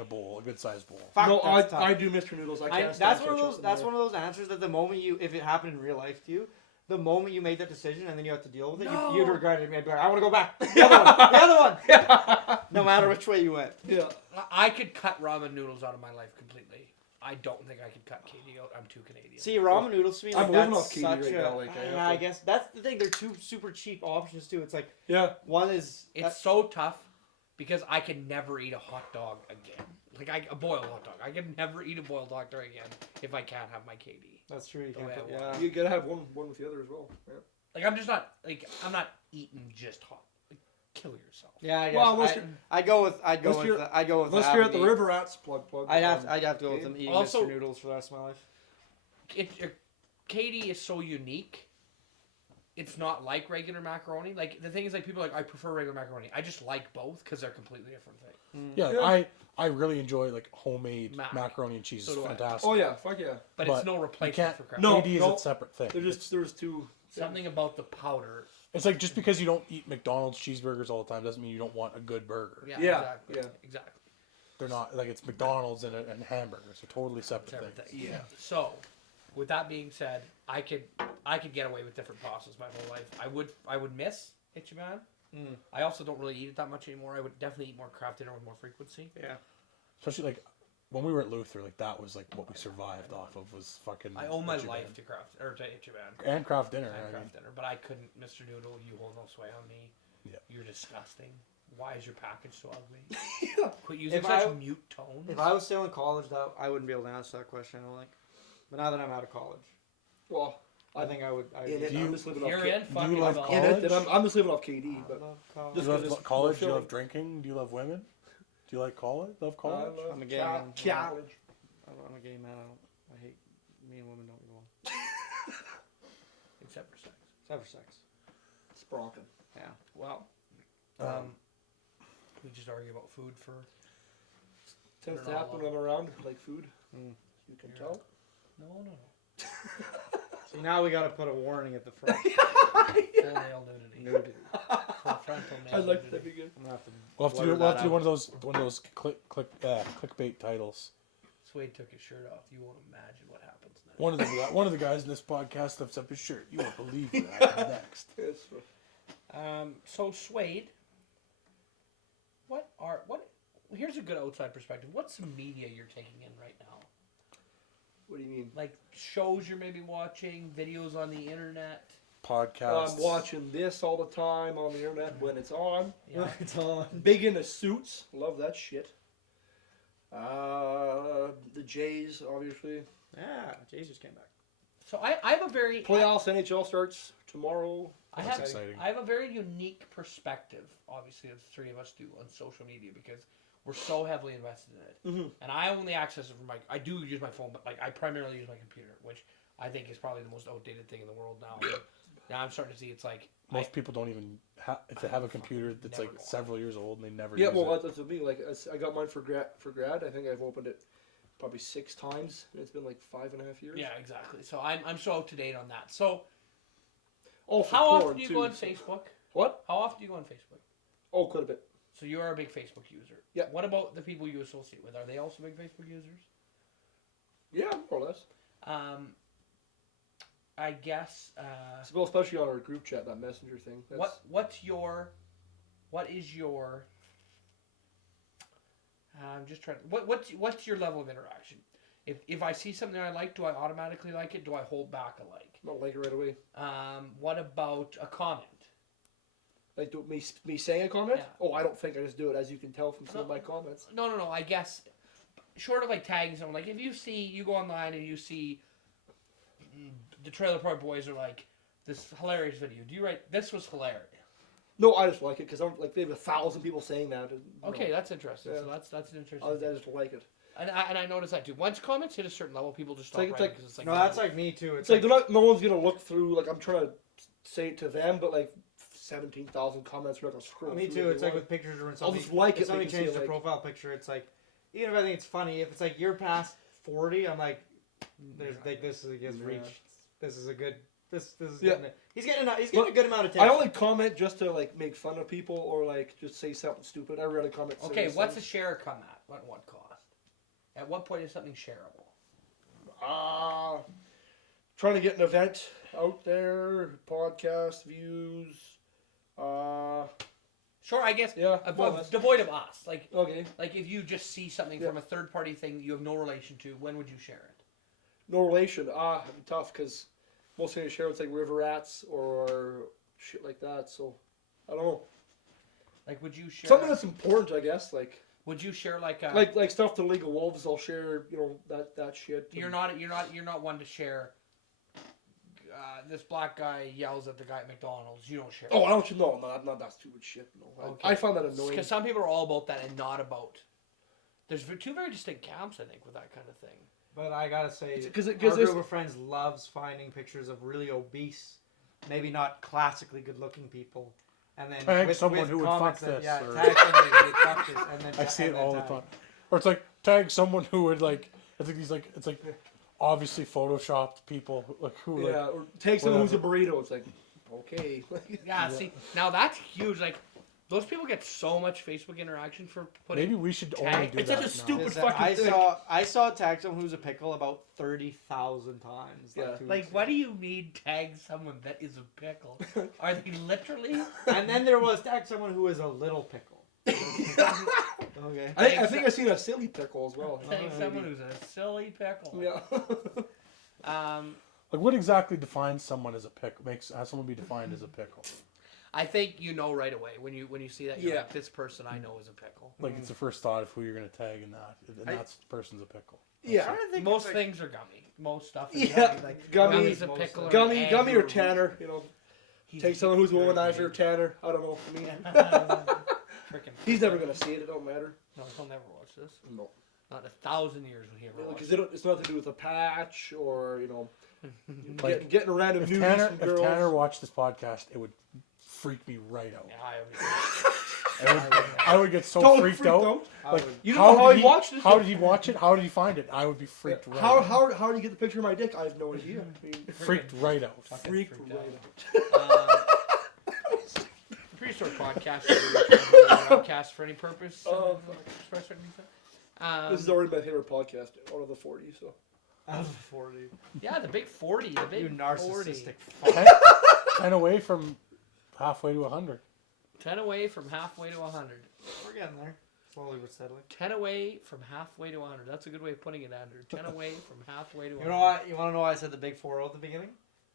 a bowl, a good sized bowl. Fuck, No, that's tough. I do Mr. Noodles. I can't that's stand one of ketchup those. in That's my- one of those answers that the moment you, if it happened in real life to you, the moment you made that decision and then you have to deal with it, No. you'd regret it. You'd be like, I want to go back. The other one. The other one. No matter which way you went. Yeah. I could cut ramen noodles out of my life completely. I don't think I could cut Katie out. I'm too Canadian. See, ramen noodles to me, like, I'm living that's off Katie such right a. now, like, I have I to- guess that's the thing. They're two super cheap options too. It's like Yeah. one is. It's so tough because I can never eat a hot dog again. Like a boiled hot dog. I can never eat a boiled hot dog again if I can't have my Katie. that's true. You the can't way put, I want yeah. You gotta have one with the other as well. Yeah. Like I'm just not like I'm not eating just hot. Like kill yourself. Yeah, I guess. Well, unless I'd go with. unless you're- I'd go with. Unless you're at the having river rats, plug. I'd have to go with them eating Also- Mr. Noodles for the rest of my life. Katie is so unique. It's not like regular macaroni. Like the thing is, like people are like I prefer regular macaroni. I just like both because they're completely different things. Yeah, Yeah. I really enjoy like homemade Mac. macaroni and cheese. So It's do I. fantastic. Oh yeah, fuck yeah. But, But it's no You replacement can't. for crap. No. KD is a separate thing. There's two. Something about the powder. It's like just because you don't eat McDonald's cheeseburgers all the time doesn't mean you don't want a good burger. Yeah, Yeah, exactly. yeah. Exactly. They're not like it's McDonald's and hamburgers. They're totally separate Separate things. thing. Yeah. So, with that being said, I could get away with different pastas my whole life. I would miss Ichiban. Mm. I also don't really eat it that much anymore. I would definitely eat more craft dinner with more frequency. Yeah. Especially like when we were at Luther, like that was like what we survived off of was fucking. I owe my Ichiban. life to craft or to Ichiban. And craft dinner. And I mean, craft dinner, but I couldn't. Mr. Noodle, you hold no sway on me. Yeah. You're disgusting. Why is your package so ugly? Quit using If such I- mute tones. If I was still in college, though, I wouldn't be able to answer that question. I don't think. But now that I'm out of college, Well, I think I would. in it, Do you- I'm just living off. You're K- in fucking love college. In college? it, and I'm just living off KD. I But love college. do Just you 'cause love it's college? Do you more love drinking? Do you love women? Do you like college? Love I college? love I'm a gay man. college. I'm a gay man. I hate. Me and women don't get along. Except for sex. Except for sex. Spronkin. Yeah. Well, we just argue about food for. Tends to They're not happen long. when I'm around, like food. Mm. You can Yeah. tell. No. See, now we got to put a warning at the front. Full male nudity. Nudity. Full frontal male I'd like nudity. that'd be good. I'm gonna have to. We'll have to blur do. We'll have that to do out. one of those clickbait titles. Suede took his shirt off. You won't imagine what happens next. One of the guys in this podcast lifts up his shirt. You won't believe what happens next. Yes. So Suede, what? Here's a good outside perspective. What's some media you're taking in right now? What do you mean? Like shows you're maybe watching, videos on the internet. Podcasts. I'm watching this all the time on the internet when it's on. Yeah. It's on. Big into suits. Love that shit. The Jays, obviously. Yeah, Jesus came back. So I have a very Playoffs, NHL starts tomorrow. I That's have exciting. I have a very unique perspective, obviously, as the three of us do on social media because we're so heavily invested in it. Mm-hmm. And I only access it from my. I do use my phone, but like I primarily use my computer, which I think is probably the most outdated thing in the world now. Now I'm starting to see it's like Most people don't even if they have a computer that's Never like bought several years old and they never Yeah, use well, it. that's with me. Like, I got mine for grad. I think I've opened it probably 6 times, and it's been like 5.5 years. yeah, exactly. So I'm so up to date on that. So Oh, for how porn, often do you too, go on so- Facebook? What? How often do you go on Facebook? Oh, quite a bit. So you are a big Facebook user. Yeah. What about the people you associate with? Are they also big Facebook users? Yeah, more or less. I guess. Well, especially on our group chat, that messenger thing. That's, What is your? I'm just trying. What's your level of interaction? If I see something I like, do I automatically like it? Do I hold back a like? Not like it right away. What about a comment? Like me saying a comment? Yeah. Oh, I don't think I just do it, as you can tell from some of No. my comments. No. I guess short of like tagging someone, like if you go online and you see the Trailer Park Boys are like this hilarious video. Do you write this was hilarious? No, I just like it because I'm like they have 1,000 people saying that. And, Okay, no, that's interesting. Yeah. So that's an interesting. I thing. just like it. And I noticed that too. Once comments hit a certain level, people just stop It's writing like- because it's like No, that's like me too. It's like they're not. No one's gonna look through. Like I'm trying to say it to them, but like 17,000 comments. We're not gonna scroll. me through too. if It's they like want. with pictures or when I'll somebody, just like if it. somebody they can see changes it, the like, profile picture. It's like even if I think it's funny, if it's like you're past 40, I'm like There's like this is against Yeah. reach. This is a good. This is Yeah. he's getting a good amount of I attention. only comment just to like make fun of people or like just say something stupid. I rarely comment. Okay, serious what's a things. share come at? What cost? At what point is something shareable? Trying to get an event out there, podcast views. Sure, I guess. Yeah, Devoid of us. Like okay. if you just see something Yeah. from a third party thing that you have no relation to, when would you share it? No relation. It'd be tough because most things I share with like river rats or shit like that. So I don't know. Like, would you share Something that's important, I guess. Like Would you share like a like stuff to League of Wolves. I'll share. That shit. You're not one to share. This black guy yells at the guy at McDonald's. You don't share. Oh, I don't know. No, that's stupid shit. No, Okay. I find that annoying. Because some people are all about that and not about. There's two very distinct camps, I think, with that kind of thing. But I gotta say, Because our group of friends loves finding pictures of really obese, maybe not classically good-looking people, and then Tag someone who would comments fuck that, this, yeah, or- tag somebody who would fuck this, and then I see and it then all the tag. time. Or it's like tag someone who would like. It's like obviously photoshopped people who yeah, or take someone who's a burrito. It's like, okay. Yeah, see, now that's huge. Like, those people get so much Facebook interaction for putting. maybe we should only tag- do It's that such a now. stupid Listen, fucking thing. I saw tag someone who's a pickle about 30,000 times. Yeah. 2 Like, weeks what ago. do you mean tag someone that is a pickle? Are they literally? And then there was tag someone who is a little pickle. Okay. I think I've seen a silly pickle as well. Tag someone who's a silly pickle. Yeah. Like, what exactly defines someone as a pickle? Has someone be defined as a pickle? I think you know right away when you see that. You're Yeah. like, this person I know is a pickle. Like, it's the first thought of who you're gonna tag in that, and that person's a pickle. Yeah. Most things are gummy. Most stuff is Yeah, gummy. Like, gummy, gummy's a pickle. or an Gummy egg or Tanner. Take someone who's a womanizer or Tanner. I don't know. I mean, Frickin' he's never gonna see it. It don't matter. No, he'll never watch this. No. Not in 1,000 years will he ever watch Because it's nothing to do with a patch or Like, getting a random If news Tanner, from if girls. Tanner watched this podcast, it would freak me right out. Yeah, I would get so Totally freaked out. I Like, would- You know how he watched it? How did he watch it? How did he find it? I would be freaked right out. How did you get the picture of my dick? I have no idea. I mean, Freaked right out. freaked freaked right out. out. The Prehistoric Podcast is a podcast for any purpose. Oh, Express or anything. This is already my favorite podcast out of the 40. So Out of 40. Yeah, the big 40. The big You 40. narcissistic 10 away from halfway to 100. 10 away from halfway to 100. We're getting there. Slowly but steadily. 10 away from halfway to 100. That's a good way of putting it, Andrew. 10 away from halfway to 100. You know what? You want to know why I said the big 4-0 at the beginning?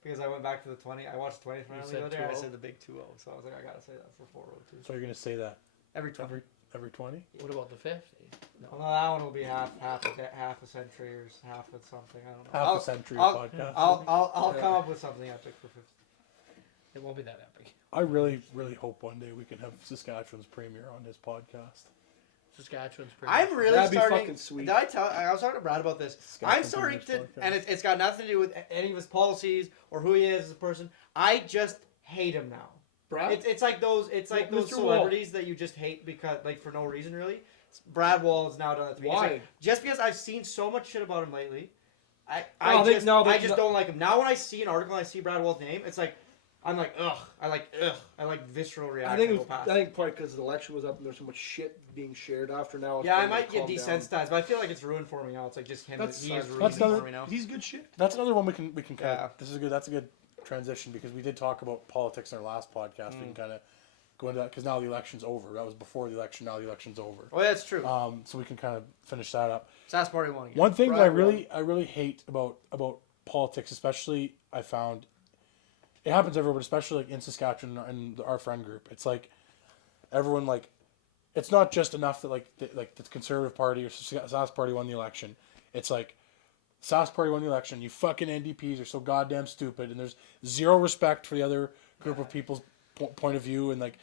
Because I went back to the 20. I watched 20th round the said other day. I 2-0. said the big 2-0. So I was like, I gotta say that for 4-0 too. So you're gonna say that Every 20. every 20? What about the 50? Well, no, that one will be half a century or half of something. I don't know. Half I'll, a century I'll- podcast. I'll Yeah. come up with something epic for 50. It won't be that epic. I really, really hope one day we can have Saskatchewan's premier on his podcast. Saskatchewan's pretty I'm really That'd be starting. fucking sweet. Did I was talking to Brad about this. I'm Saskatchewan starting to, Premier's and podcast. it's got nothing to do with any of his policies or who he is as a person. I just hate him now. Brad. It's like those Well, those Mr. celebrities that you just hate because like for no reason really. Brad Wall has now done it to me. It's Why? like, just because I've seen so much shit about him lately, I No, just don't like him. Now when I see an article and I see Brad Wall's name, it's like I'm like ugh. I like visceral reaction. I think go past. probably because the election was up and there's so much shit being shared after now. It's Yeah, I probably might get calmed down. desensitized, but I feel like it's ruined for me now. It's like just him. That's He is sucks. ruined That's another- for me now. He's good shit. That's another one we can kind Yeah. of. That's a good transition because we did talk about politics in our last podcast. We can kind of go into that because now the election's over. That was before the election. Now the election's over. Oh, yeah, that's true. So we can kind of finish that up. Sass Party won again. One thing that Brad I really hate about politics, especially I found, it happens everywhere, but especially like in Saskatchewan and our friend group. It's like everyone like, it's not just enough that the Conservative Party or Sass Party won the election. It's like Sass Party won the election. You fucking NDPs are so goddamn stupid, and there's zero respect for the other group of people's point of view, and like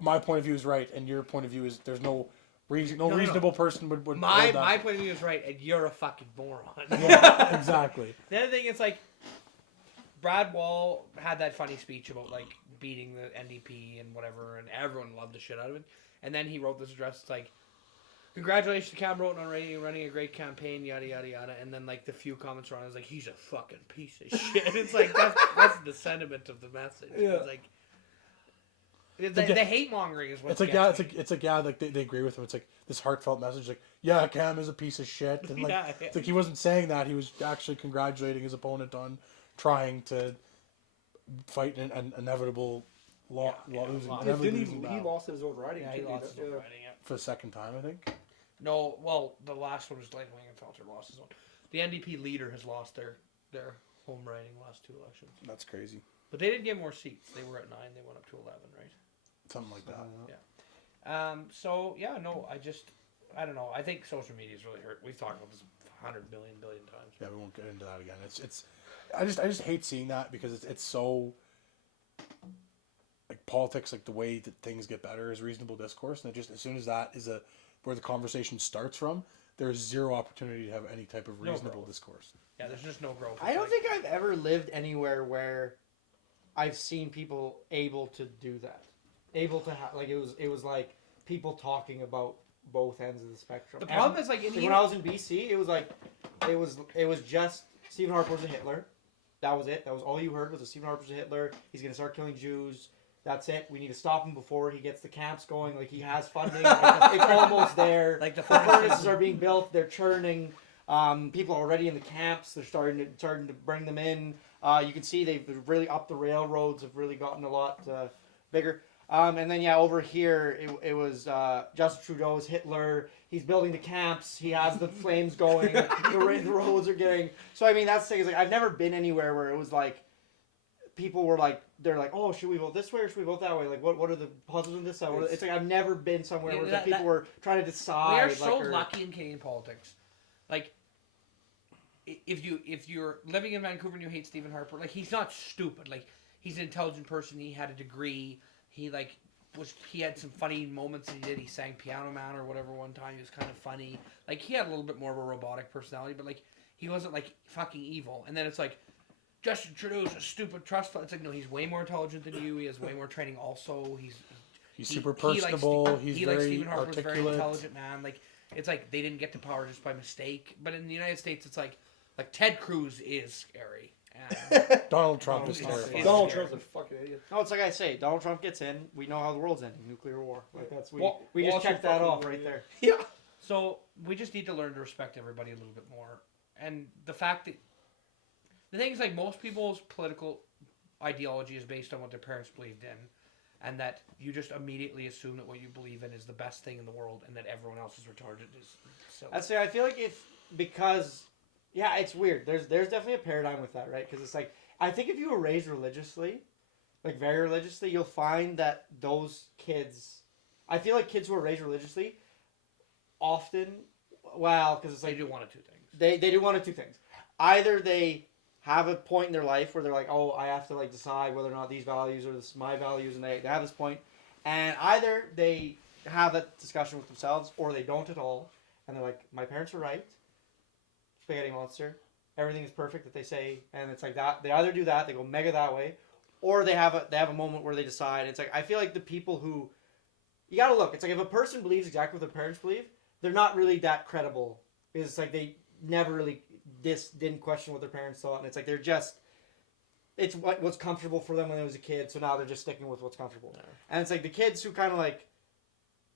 my point of view is right, and your point of view is there's no reasonable person would My hold that. my point of view is right, and you're a fucking moron. Yeah, exactly. The other thing is like, Brad Wall had that funny speech about like beating the NDP and whatever, and everyone loved the shit out of it. And then he wrote this address. It's like, congratulations to Cam Roten on running a great campaign, yada yada yada, and then like the few comments around is like he's a fucking piece of shit. It's like that's the sentiment of the message. Yeah. It's like the hate mongering is what's it's like like they agree with him. It's like this heartfelt message, like Cam is a piece of shit, and like it's like he wasn't saying that, he was actually congratulating his opponent on trying to fight an inevitable losing. He lost his own riding. Yeah, he lost his own riding. Yeah. For the second time, I think. No, well, the last one was Glenn Wangenfelter lost his own. The NDP leader has lost their home riding last 2 elections. That's crazy. But they did get more seats. They were at 9. They went up to 11, right? Something like that. Yeah. So yeah, no, I don't know. I think social media's really hurt. We've talked about this 100 billion times. Yeah, we won't get into that again. It's I just hate seeing that because it's so like politics, like the way that things get better is reasonable discourse, and it just as soon as that is where the conversation starts from, there's zero opportunity to have any type of reasonable discourse. Yeah, there's just no growth. I don't think I've ever lived anywhere where I've seen people able to do that. Able to have, like, it was like people talking about both ends of the spectrum. The problem is like when I was in BC, it was like it was just Stephen Harper was a Hitler. That was it. That was all you heard was that Stephen Harper's a Hitler. He's gonna start killing Jews. That's it. We need to stop him before he gets the camps going. Like, he has funding. Like, it's almost there. Like the furnaces are being built. They're churning. People are already in the camps. They're starting to bring them in. You can see they've really upped the railroads. Have really gotten a lot bigger. And then over here it was Justin Trudeau's Hitler. He's building the camps. He has the flames going. The roads are getting. So I mean, that's the thing. Is like I've never been anywhere where it was like people were like, they're like, oh, should we vote this way or should we vote that way? Like, what are the positives on this side? It's like I've never been somewhere where like, people were trying to decide. We are so lucky in Canadian politics. Like, if you're living in Vancouver and you hate Stephen Harper, like, he's not stupid. Like, he's an intelligent person. He had a degree. He had some funny moments he did. He sang Piano Man or whatever one time. He was kind of funny. Like, he had a little bit more of a robotic personality, but like, he wasn't like fucking evil. And then it's like, Justin Trudeau's a stupid trust fund. It's like, no, he's way more intelligent than you. He has way more training also. He's super personable. He's very Stephen Harper's a articulate. very intelligent man. Like, it's like they didn't get to power just by mistake. But in the United States, it's like Ted Cruz is scary. And Donald Trump is terrifying. Donald Trump's a fucking idiot. No, it's like I say, Donald Trump gets in, we know how the world's ending, nuclear war. Like that's we Well, just checked that off right there. Yeah. So we just need to learn to respect everybody a little bit more. And the fact that the thing is, like, most people's political ideology is based on what their parents believed in, and that you just immediately assume that what you believe in is the best thing in the world, and that everyone else is retarded. Is silly. I'd say I feel like it's weird. There's definitely a paradigm with that, right? Because it's like I think if you were raised religiously, like very religiously, you'll find that those kids. I feel like kids who are raised religiously, often, because it's like they do one of two things. They do one of two things. Either they have a point in their life where they're like, oh, I have to like decide whether or not these values are my values, and they have this point, and either they have that discussion with themselves or they don't at all, and they're like, my parents are right. Spaghetti monster. Everything is perfect that they say, and it's like that. They either do that, they go mega that way, or they have a moment where they decide. It's like I feel like the people who you gotta look. It's like if a person believes exactly what their parents believe, they're not really that credible. It's like they never really didn't question what their parents thought, and it's like they're just it's what's comfortable for them when they was a kid, so now they're just sticking with what's comfortable. Yeah. And it's like the kids who kind of like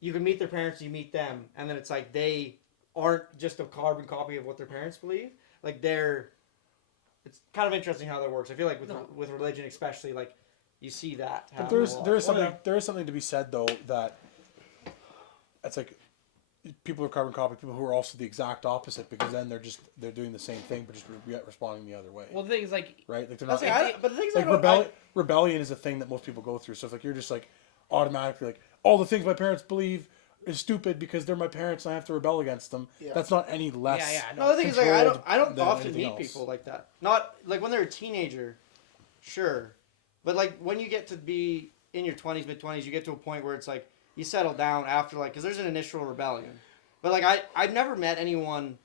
you can meet their parents, you meet them, and then it's like they aren't just a carbon copy of what their parents believe. Like it's kind of interesting how that works. I feel like with religion especially, like you see that. But there is something to be said though that it's like people are carbon copy people who are also the exact opposite, because then they're doing the same thing but just responding the other way. Well, the thing is like right, like they're not. But the thing is like rebellion is a thing that most people go through. So if like you're just like automatically like all the things my parents believe is stupid because they're my parents and I have to rebel against them. Yeah. That's not any less. No, the thing is like I don't often meet people like that. Not like when they're a teenager, sure, but like when you get to be in your 20s, mid-20s, you get to a point where it's like you settle down after like because there's an initial rebellion. But like I've never met anyone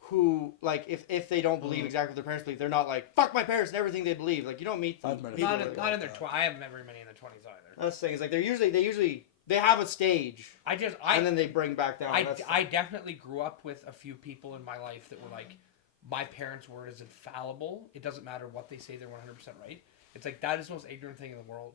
who like if they don't believe exactly what their parents believe, they're not like fuck my parents and everything they believe. Like you don't meet them. Not in their 20s. I haven't met very many in their 20s either. That's the thing is like they usually they have a stage, and then they bring back down. I definitely grew up with a few people in my life that were like, my parents' word is infallible. It doesn't matter what they say; they're 100% right. It's like that is the most ignorant thing in the world.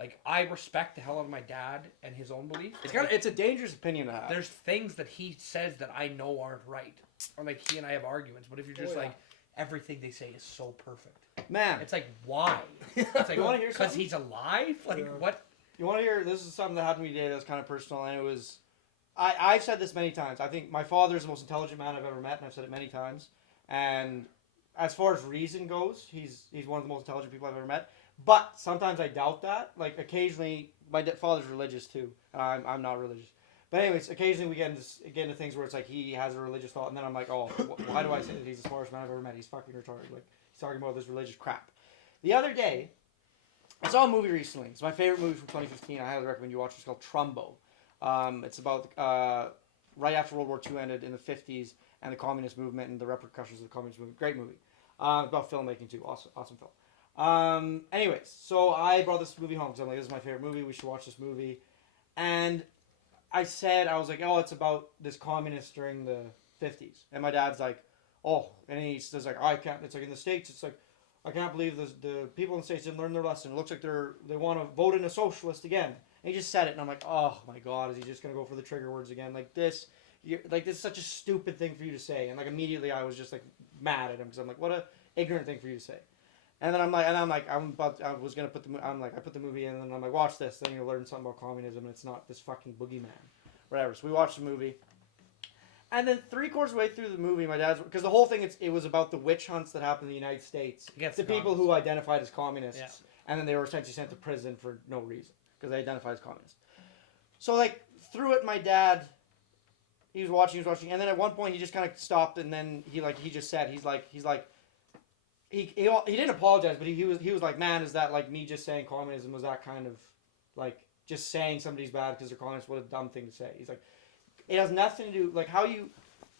Like, I respect the hell out of my dad and his own beliefs. It's a dangerous opinion to have. There's things that he says that I know aren't right, or like he and I have arguments. But if you're just like, everything they say is so perfect, man, it's like, why? It's like, you want to hear because something? he's alive. Like what? You want to hear? This is something that happened to me today that was kind of personal, and it was. I've said this many times. I think my father is the most intelligent man I've ever met, and I've said it many times. And as far as reason goes, he's one of the most intelligent people I've ever met. But sometimes I doubt that. Like, occasionally, my father's religious too, and I'm not religious. But anyways, occasionally we get into things where it's like he has a religious thought, and then I'm like, oh, why do I say that he's the smartest man I've ever met? He's fucking retarded. Like, he's talking about this religious crap. The other day, I saw a movie recently. It's my favorite movie from 2015. I highly recommend you watch it. It's called Trumbo. It's about right after World War II ended in the 50s and the communist movement and the repercussions of the communist movement. Great movie. About filmmaking too. Awesome film. Anyways, so I brought this movie home because I'm like, this is my favorite movie. We should watch this movie. And I was like, oh, it's about this communist during the 50s. And my dad's like, oh, and he says like, I can't. It's like in the States. It's like, I can't believe the people in the States didn't learn their lesson. It looks like they want to vote in a socialist again. And he just said it, and I'm like, oh my God, is he just gonna go for the trigger words again? Like this is such a stupid thing for you to say. And like immediately I was just like mad at him because I'm like, what a ignorant thing for you to say. And then I put the movie in, and then I'm like, watch this, then you'll learn something about communism, and it's not this fucking boogeyman, whatever. So we watched the movie, and then 3/4 of the way through the movie, my dad's, because the whole thing it was about the witch hunts that happened in the United States, the people who identified as communists, and then they were essentially sent to prison for no reason because they identified as communists. So like through it, my dad, he was watching, and then at one point he just kind of stopped, and then he just said, He didn't apologize, but he was like, man, is that like me just saying communism? Was that kind of like just saying somebody's bad because they're communist? What a dumb thing to say. He's like, it has nothing to do, like how you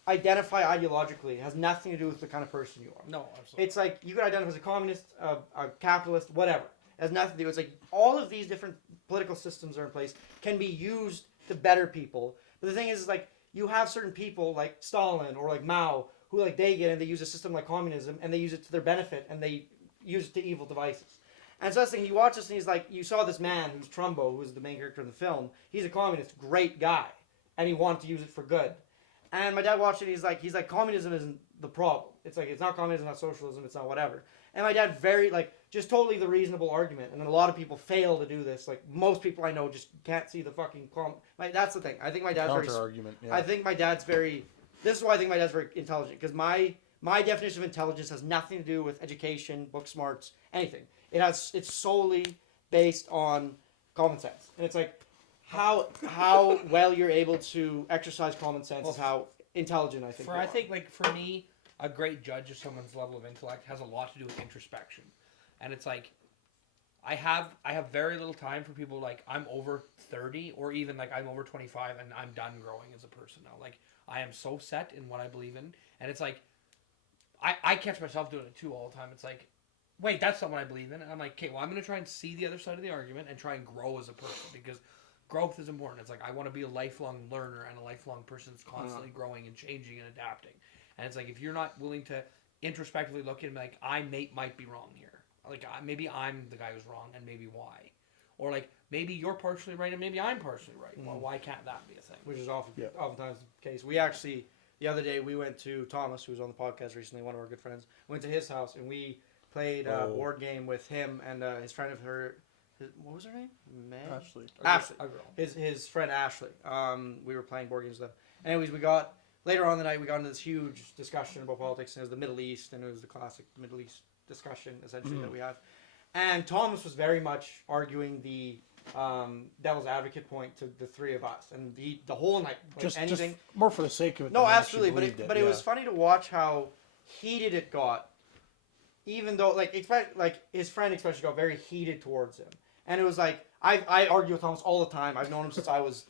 identify ideologically, it has nothing to do with the kind of person you are. No, absolutely. It's like you could identify as a communist, a capitalist, whatever. It has nothing to do. It's like all of these different political systems are in place, can be used to better people. But the thing is like you have certain people like Stalin or like Mao who like they get and they use a system like communism and they use it to their benefit and they use it to evil devices. And so that's the thing, you watch this and he's like, you saw this man who's Trumbo, who's the main character in the film. He's a communist, great guy, and he wanted to use it for good. And my dad watched it and he's like, communism isn't the problem. It's like, it's not communism, it's not socialism, it's not whatever. And my dad just totally the reasonable argument. And then a lot of people fail to do this. Like, most people I know just can't see the fucking... that's the thing. I think my dad's Counter-argument, yeah. I think my dad's very... This is why I think my dad's very intelligent. Because my definition of intelligence has nothing to do with education, book smarts, anything. It's solely based on common sense. And it's like, how well you're able to exercise common sense is how intelligent I think you are. I think, like, for me, a great judge of someone's level of intellect has a lot to do with introspection. And it's like, I have very little time for people like, I'm over 30 or even like I'm over 25 and I'm done growing as a person now. Like, I am so set in what I believe in. And it's like, I catch myself doing it too all the time. It's like, wait, that's not what I believe in. And I'm like, okay, well, I'm going to try and see the other side of the argument and try and grow as a person because growth is important. It's like, I want to be a lifelong learner and a lifelong person that's constantly growing and changing and adapting. And it's like, if you're not willing to introspectively look at it and be like, I might be wrong here. Like, maybe I'm the guy who's wrong and maybe why. Or like, maybe you're partially right and maybe I'm partially right. Well, why can't that be a thing? Which is oftentimes the case. We actually, the other day, we went to Thomas, who was on the podcast recently, one of our good friends, went to his house and we played a board game with him and his friend of her, what was her name? Ashley. His friend Ashley. We were playing board games with them. Anyways, later on in the night, we got into this huge discussion about politics, and it was the Middle East, and it was the classic Middle East discussion, essentially, that we have. And Thomas was very much arguing the devil's advocate point to the three of us, and the whole night, like just anything. Just more for the sake of it. No, absolutely, but it was funny to watch how heated it got, even though like his friend especially got very heated towards him, and it was like I argue with Thomas all the time. I've known him since I was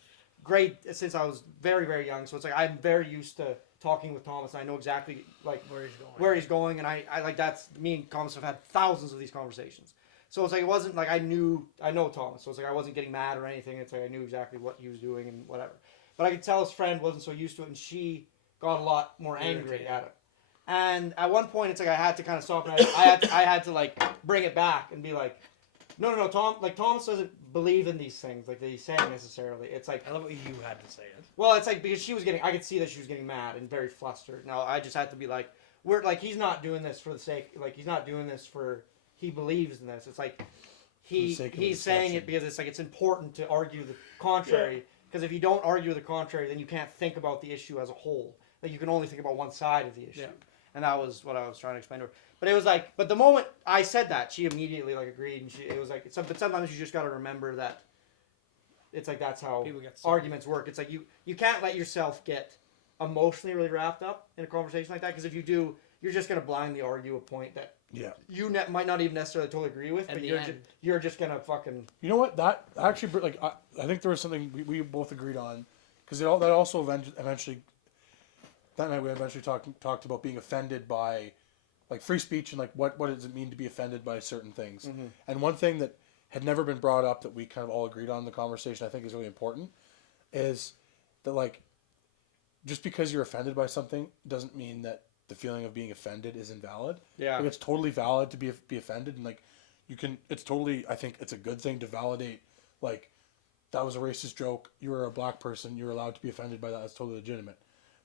very, very young, so it's like I'm very used to talking with Thomas, and I know exactly like where he's going, and I like that's me and Thomas have had thousands of these conversations. So it's like, it wasn't like I know Thomas. So it's like I wasn't getting mad or anything. It's like I knew exactly what he was doing and whatever. But I could tell his friend wasn't so used to it, and she got a lot more angry at him. And at one point, it's like I had to kind of stop, and I had to like bring it back and be like, no, Thomas doesn't believe in these things like that he's saying necessarily. It's like, I love what you had to say it. well, it's like, because I could see that she was getting mad and very flustered. Now I just had to be like, he's not doing this for the sake, like he's not doing this for, he believes in this. It's like he's saying it because it's like it's important to argue the contrary. Because if you don't argue the contrary, then you can't think about the issue as a whole. Like you can only think about one side of the issue. Yeah. And that was what I was trying to explain to her. But it was like, but the moment I said that, she immediately like agreed, and it was like, but sometimes you just got to remember that it's like that's how arguments work. It's like you can't let yourself get emotionally really wrapped up in a conversation like that, because if you do, you're just gonna blindly argue a point that you might not even necessarily totally agree with, but you're just gonna fucking. You know what? That actually, like, I think there was something we both agreed on, because that also eventually. That night we eventually talked about being offended by, like, free speech and like what does it mean to be offended by certain things. Mm-hmm. And one thing that had never been brought up that we kind of all agreed on in the conversation, I think is really important, is that, like, just because you're offended by something doesn't mean that the feeling of being offended is invalid. Yeah, like, it's totally valid to be offended, and like you can. It's totally. I think it's a good thing to validate. Like, that was a racist joke. You were a black person. You're allowed to be offended by that. That's totally legitimate.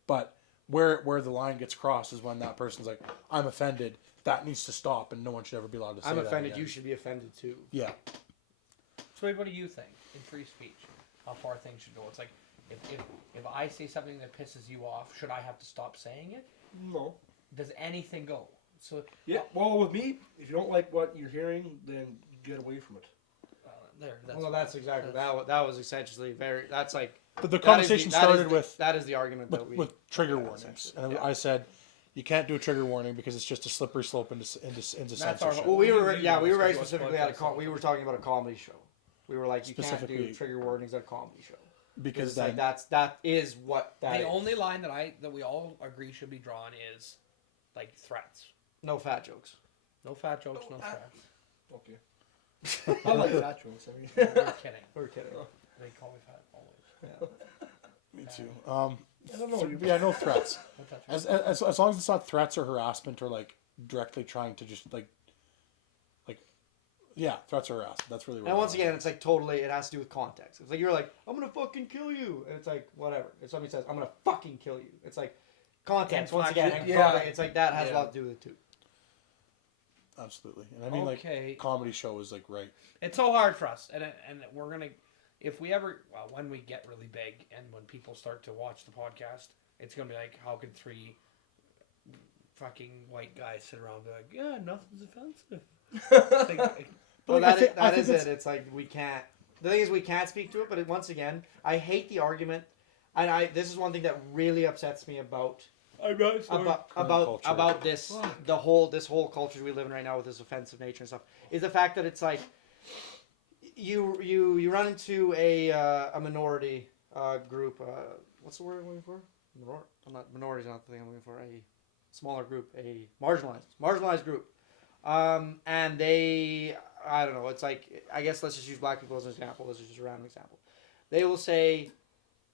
But where the line gets crossed is when that person's like, I'm offended. That needs to stop, and no one should ever be allowed to say that. I'm offended. Again. You should be offended too. Yeah. So what do you think in free speech? How far things should go? It's like if I say something that pisses you off, should I have to stop saying it? No. Does anything go? So yeah. Well, with me, if you don't like what you're hearing, then get away from it. That's exactly that. That was essentially very. That's like. But the conversation started with that is the argument with trigger warnings, and I said, you can't do a trigger warning because it's just a slippery slope into censorship. Well, we were very specifically at we were talking about a comedy show. We were like, you can't do trigger warnings at a comedy show because then, like that is what that. The is. only line that we all agree should be drawn is like threats. No fat jokes. No fat jokes. No threats. Okay. I like fat jokes. I mean, we're kidding. They call me fat always. Yeah. Me too. I don't know. Yeah, no threats. As long as it's not threats or harassment or like directly trying to just like threats or harassment. That's really. And once again, it's like totally. It has to do with context. It's like you're like, I'm gonna fucking kill you, and it's like whatever. If somebody says, I'm gonna fucking kill you, it's like context. Once again, it's like that has a lot to do with it too. Absolutely, and I mean like comedy show is like right. It's so hard for us, and we're gonna. If we ever, when we get really big and when people start to watch the podcast, it's going to be like, how can three fucking white guys sit around and be like, yeah, nothing's offensive? Well, that is it. It's like we can't. The thing is, we can't speak to it, but once again, I hate the argument, and this is one thing that really upsets me about this this whole culture we live in right now with this offensive nature and stuff, is the fact that it's like. You run into a minority group. What's the word I'm looking for? Minority is not the thing I'm looking for. A smaller group, a marginalized group. And they, I don't know. It's like, I guess let's just use black people as an example. This is just a random example. They will say,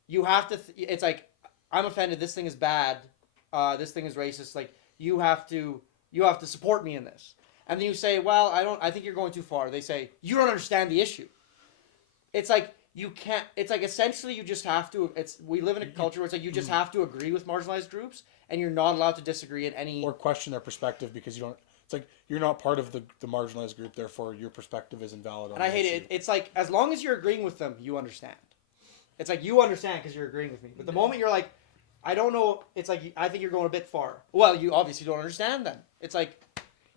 you have to. It's like, I'm offended. This thing is bad. This thing is racist. Like you have to support me in this. And then you say, well, I think you're going too far. They say, you don't understand the issue. It's like, you can't, it's like essentially you just have to, we live in a culture where it's like you just have to agree with marginalized groups and you're not allowed to disagree in any. Or question their perspective because you don't, it's like you're not part of the marginalized group, therefore your perspective is invalid. And I hate it. It's like, as long as you're agreeing with them, you understand. It's like, you understand because you're agreeing with me. But the moment you're like, I don't know, it's like, I think you're going a bit far. Well, you obviously don't understand then. It's like,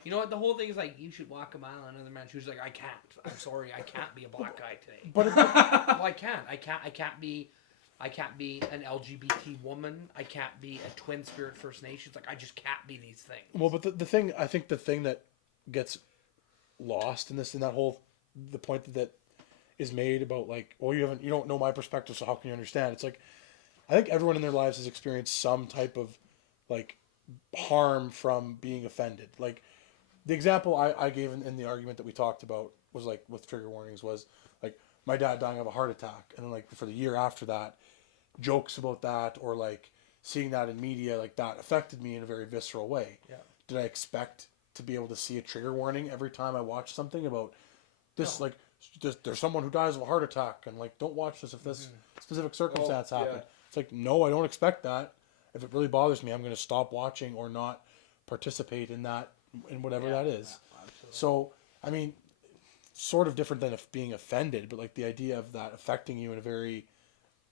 you know what? The whole thing is like, you should walk a mile in another man's shoes. Like, I can't. I'm sorry, I can't be a black guy today. Well, I can't. I can't be an LGBT woman. I can't be a twin spirit First Nations. Like, I just can't be these things. Well, but the thing that gets lost in this, in that whole, the point that is made about like, well, you don't know my perspective, so how can you understand? It's like, I think everyone in their lives has experienced some type of like harm from being offended. Like, the example I gave in the argument that we talked about was like with trigger warnings was like my dad dying of a heart attack, and then like for the year after that, jokes about that or like seeing that in media, like that affected me in a very visceral way. Yeah. Did I expect to be able to see a trigger warning every time I watch something about this? No. Like there's someone who dies of a heart attack, and like don't watch this if this specific circumstance happened. yeah. It's like, no, I don't expect that. If it really bothers me, I'm going to stop watching or not participate in that, in whatever that is. Yeah, absolutely. So, I mean, sort of different than being offended, but like the idea of that affecting you in a very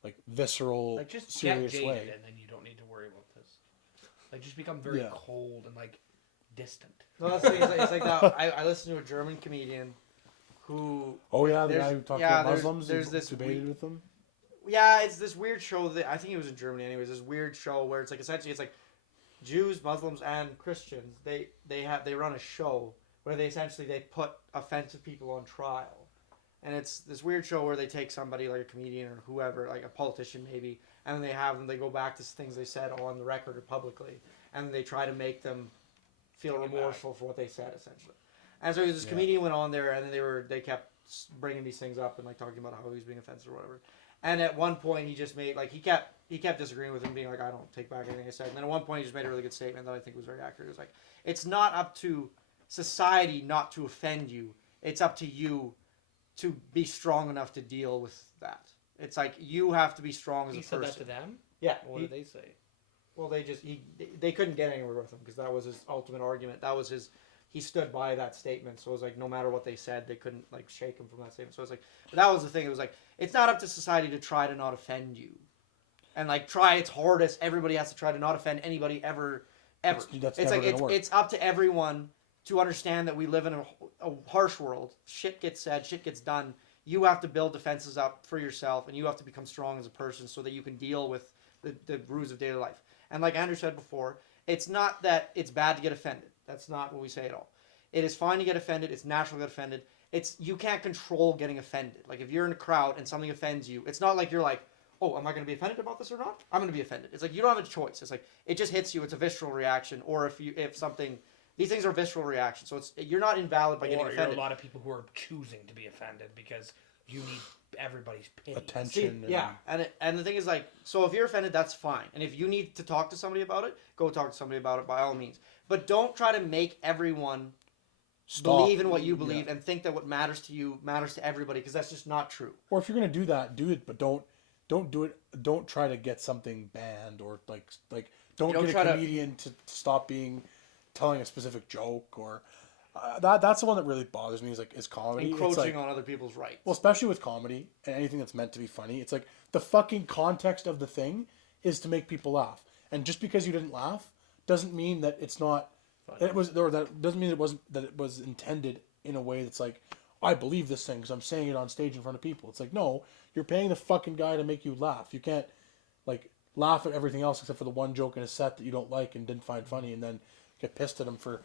like visceral, Like just serious get jaded, way. and then you don't need to worry about this. Like just become very Yeah. cold and like distant. No, that's the thing. It's like that. I listened to a German comedian who. Oh yeah, the There's- guy who talked yeah, about Muslims. there's who this debated we- with them. Yeah, it's this weird show that I think it was in Germany. Anyways, this weird show where it's like essentially it's like Jews, Muslims, and Christians. They run a show where they put offensive people on trial, and it's this weird show where they take somebody like a comedian or whoever, like a politician maybe, and then they go back to things they said on the record or publicly, and they try to make them feel Take it remorseful for what they said essentially. And so this comedian went on there, and then they kept bringing these things up and like talking about how he was being offensive or whatever. And at one point, he just made like he kept disagreeing with him, being like, "I don't take back anything I said." And then at one point, he just made a really good statement that I think was very accurate. It was like, "It's not up to society not to offend you. It's up to you to be strong enough to deal with that. It's like you have to be strong as He a said person." that to them. Yeah. What did they say? Well, they couldn't get anywhere with him because that was his ultimate argument. That was his. He stood by that statement, so it was like no matter what they said, they couldn't like shake him from that statement. So it's like, but that was the thing. It was like it's not up to society to try to not offend you, and like try its hardest. Everybody has to try to not offend anybody ever. That's It's never like gonna work. it's up to everyone to understand that we live in a harsh world. Shit gets said, shit gets done. You have to build defenses up for yourself, and you have to become strong as a person so that you can deal with the rules of daily life. And like Andrew said before, it's not that it's bad to get offended. That's not what we say at all. It is fine to get offended. It's natural to get offended. You can't control getting offended. Like if you're in a crowd and something offends you, it's not like you're like, oh, am I going to be offended about this or not? I'm going to be offended. It's like you don't have a choice. It's like it just hits you. It's a visceral reaction. Or if something, these things are visceral reactions. So you're not invalid by getting Or you're offended. a lot of people who are choosing to be offended because you need everybody's pity. Attention. See, yeah, and the thing is like, so if you're offended, that's fine. And if you need to talk to somebody about it, go talk to somebody about it by all means. But don't try to make everyone believe in what you believe and think that what matters to you matters to everybody, because that's just not true. Or if you're gonna do that, do it, but don't do it. Don't try to get something banned or like don't don't get try a to- comedian to stop telling a specific joke or that's the one that really bothers me is comedy. It's Encroaching like, on other people's rights. well, especially with comedy and anything that's meant to be funny. It's like the fucking context of the thing is to make people laugh, and just because you didn't laugh doesn't mean that it's not. It was, or that doesn't mean it wasn't, that it was intended in a way that's like, I believe this thing because I'm saying it on stage in front of people. It's like, no, you're paying the fucking guy to make you laugh. You can't like laugh at everything else except for the one joke in a set that you don't like and didn't find funny, and then get pissed at him for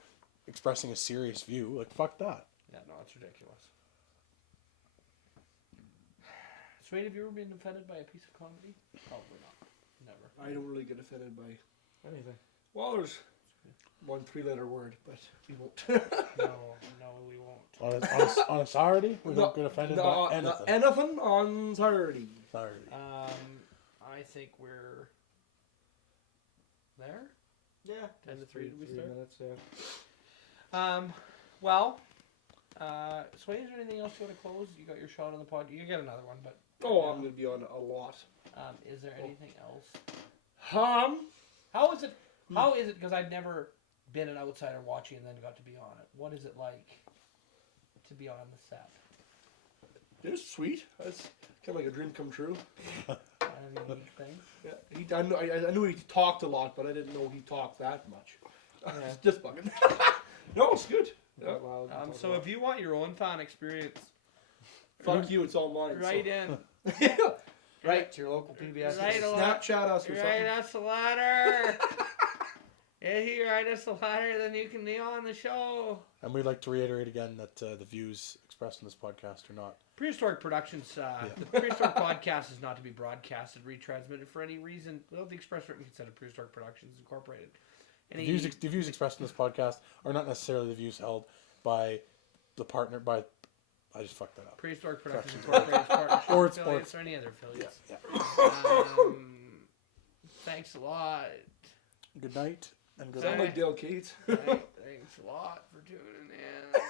expressing a serious view. Like, fuck that. Yeah, no, it's ridiculous. Swade, have you ever been offended by a piece of comedy? Probably not. Never. I don't really get offended by. Anything. Well, there's one 3-letter word, but we won't. No, we won't. On a Saturday, we don't get offended by anything. Anything on Saturday. Saturday. I think we're there. Yeah. 10 to 3, did we start? minutes, yeah. Well, Swade, is there anything else you want to close? You got your shot on the pod. You get another one, but Oh, I'm going to be on a lot. is there anything else? How How is it? Because I've never been an outsider watching and then got to be on it. What is it like to be on the set? It was sweet. It's kind of like a dream come true. Kind of unique thing. Yeah, I knew he talked a lot, but I didn't know he talked that much. Yeah. Just bugging. No, it's good. Yeah. So if you want your own fan experience, Fuck you, it's all mine. write in. Right to your local PBS. Right So. along. Snapchat us or Write something. us a letter. If you write us a letter, then you can be on the show. And we'd like to reiterate again that the views expressed in this podcast are not. Prehistoric Productions, the Prehistoric Podcast is not to be broadcasted, retransmitted for any reason without the express written consent of Prehistoric Productions Incorporated. Any, The views expressed in this podcast are not necessarily the views held by the partner. I just fucked that up. Prehistoric Productions Incorporated, partnership Or it's- affiliates, or any other affiliates. Yeah. Thanks a lot. Good night and good Sound night. like Dale Cates. Thanks a lot for tuning in.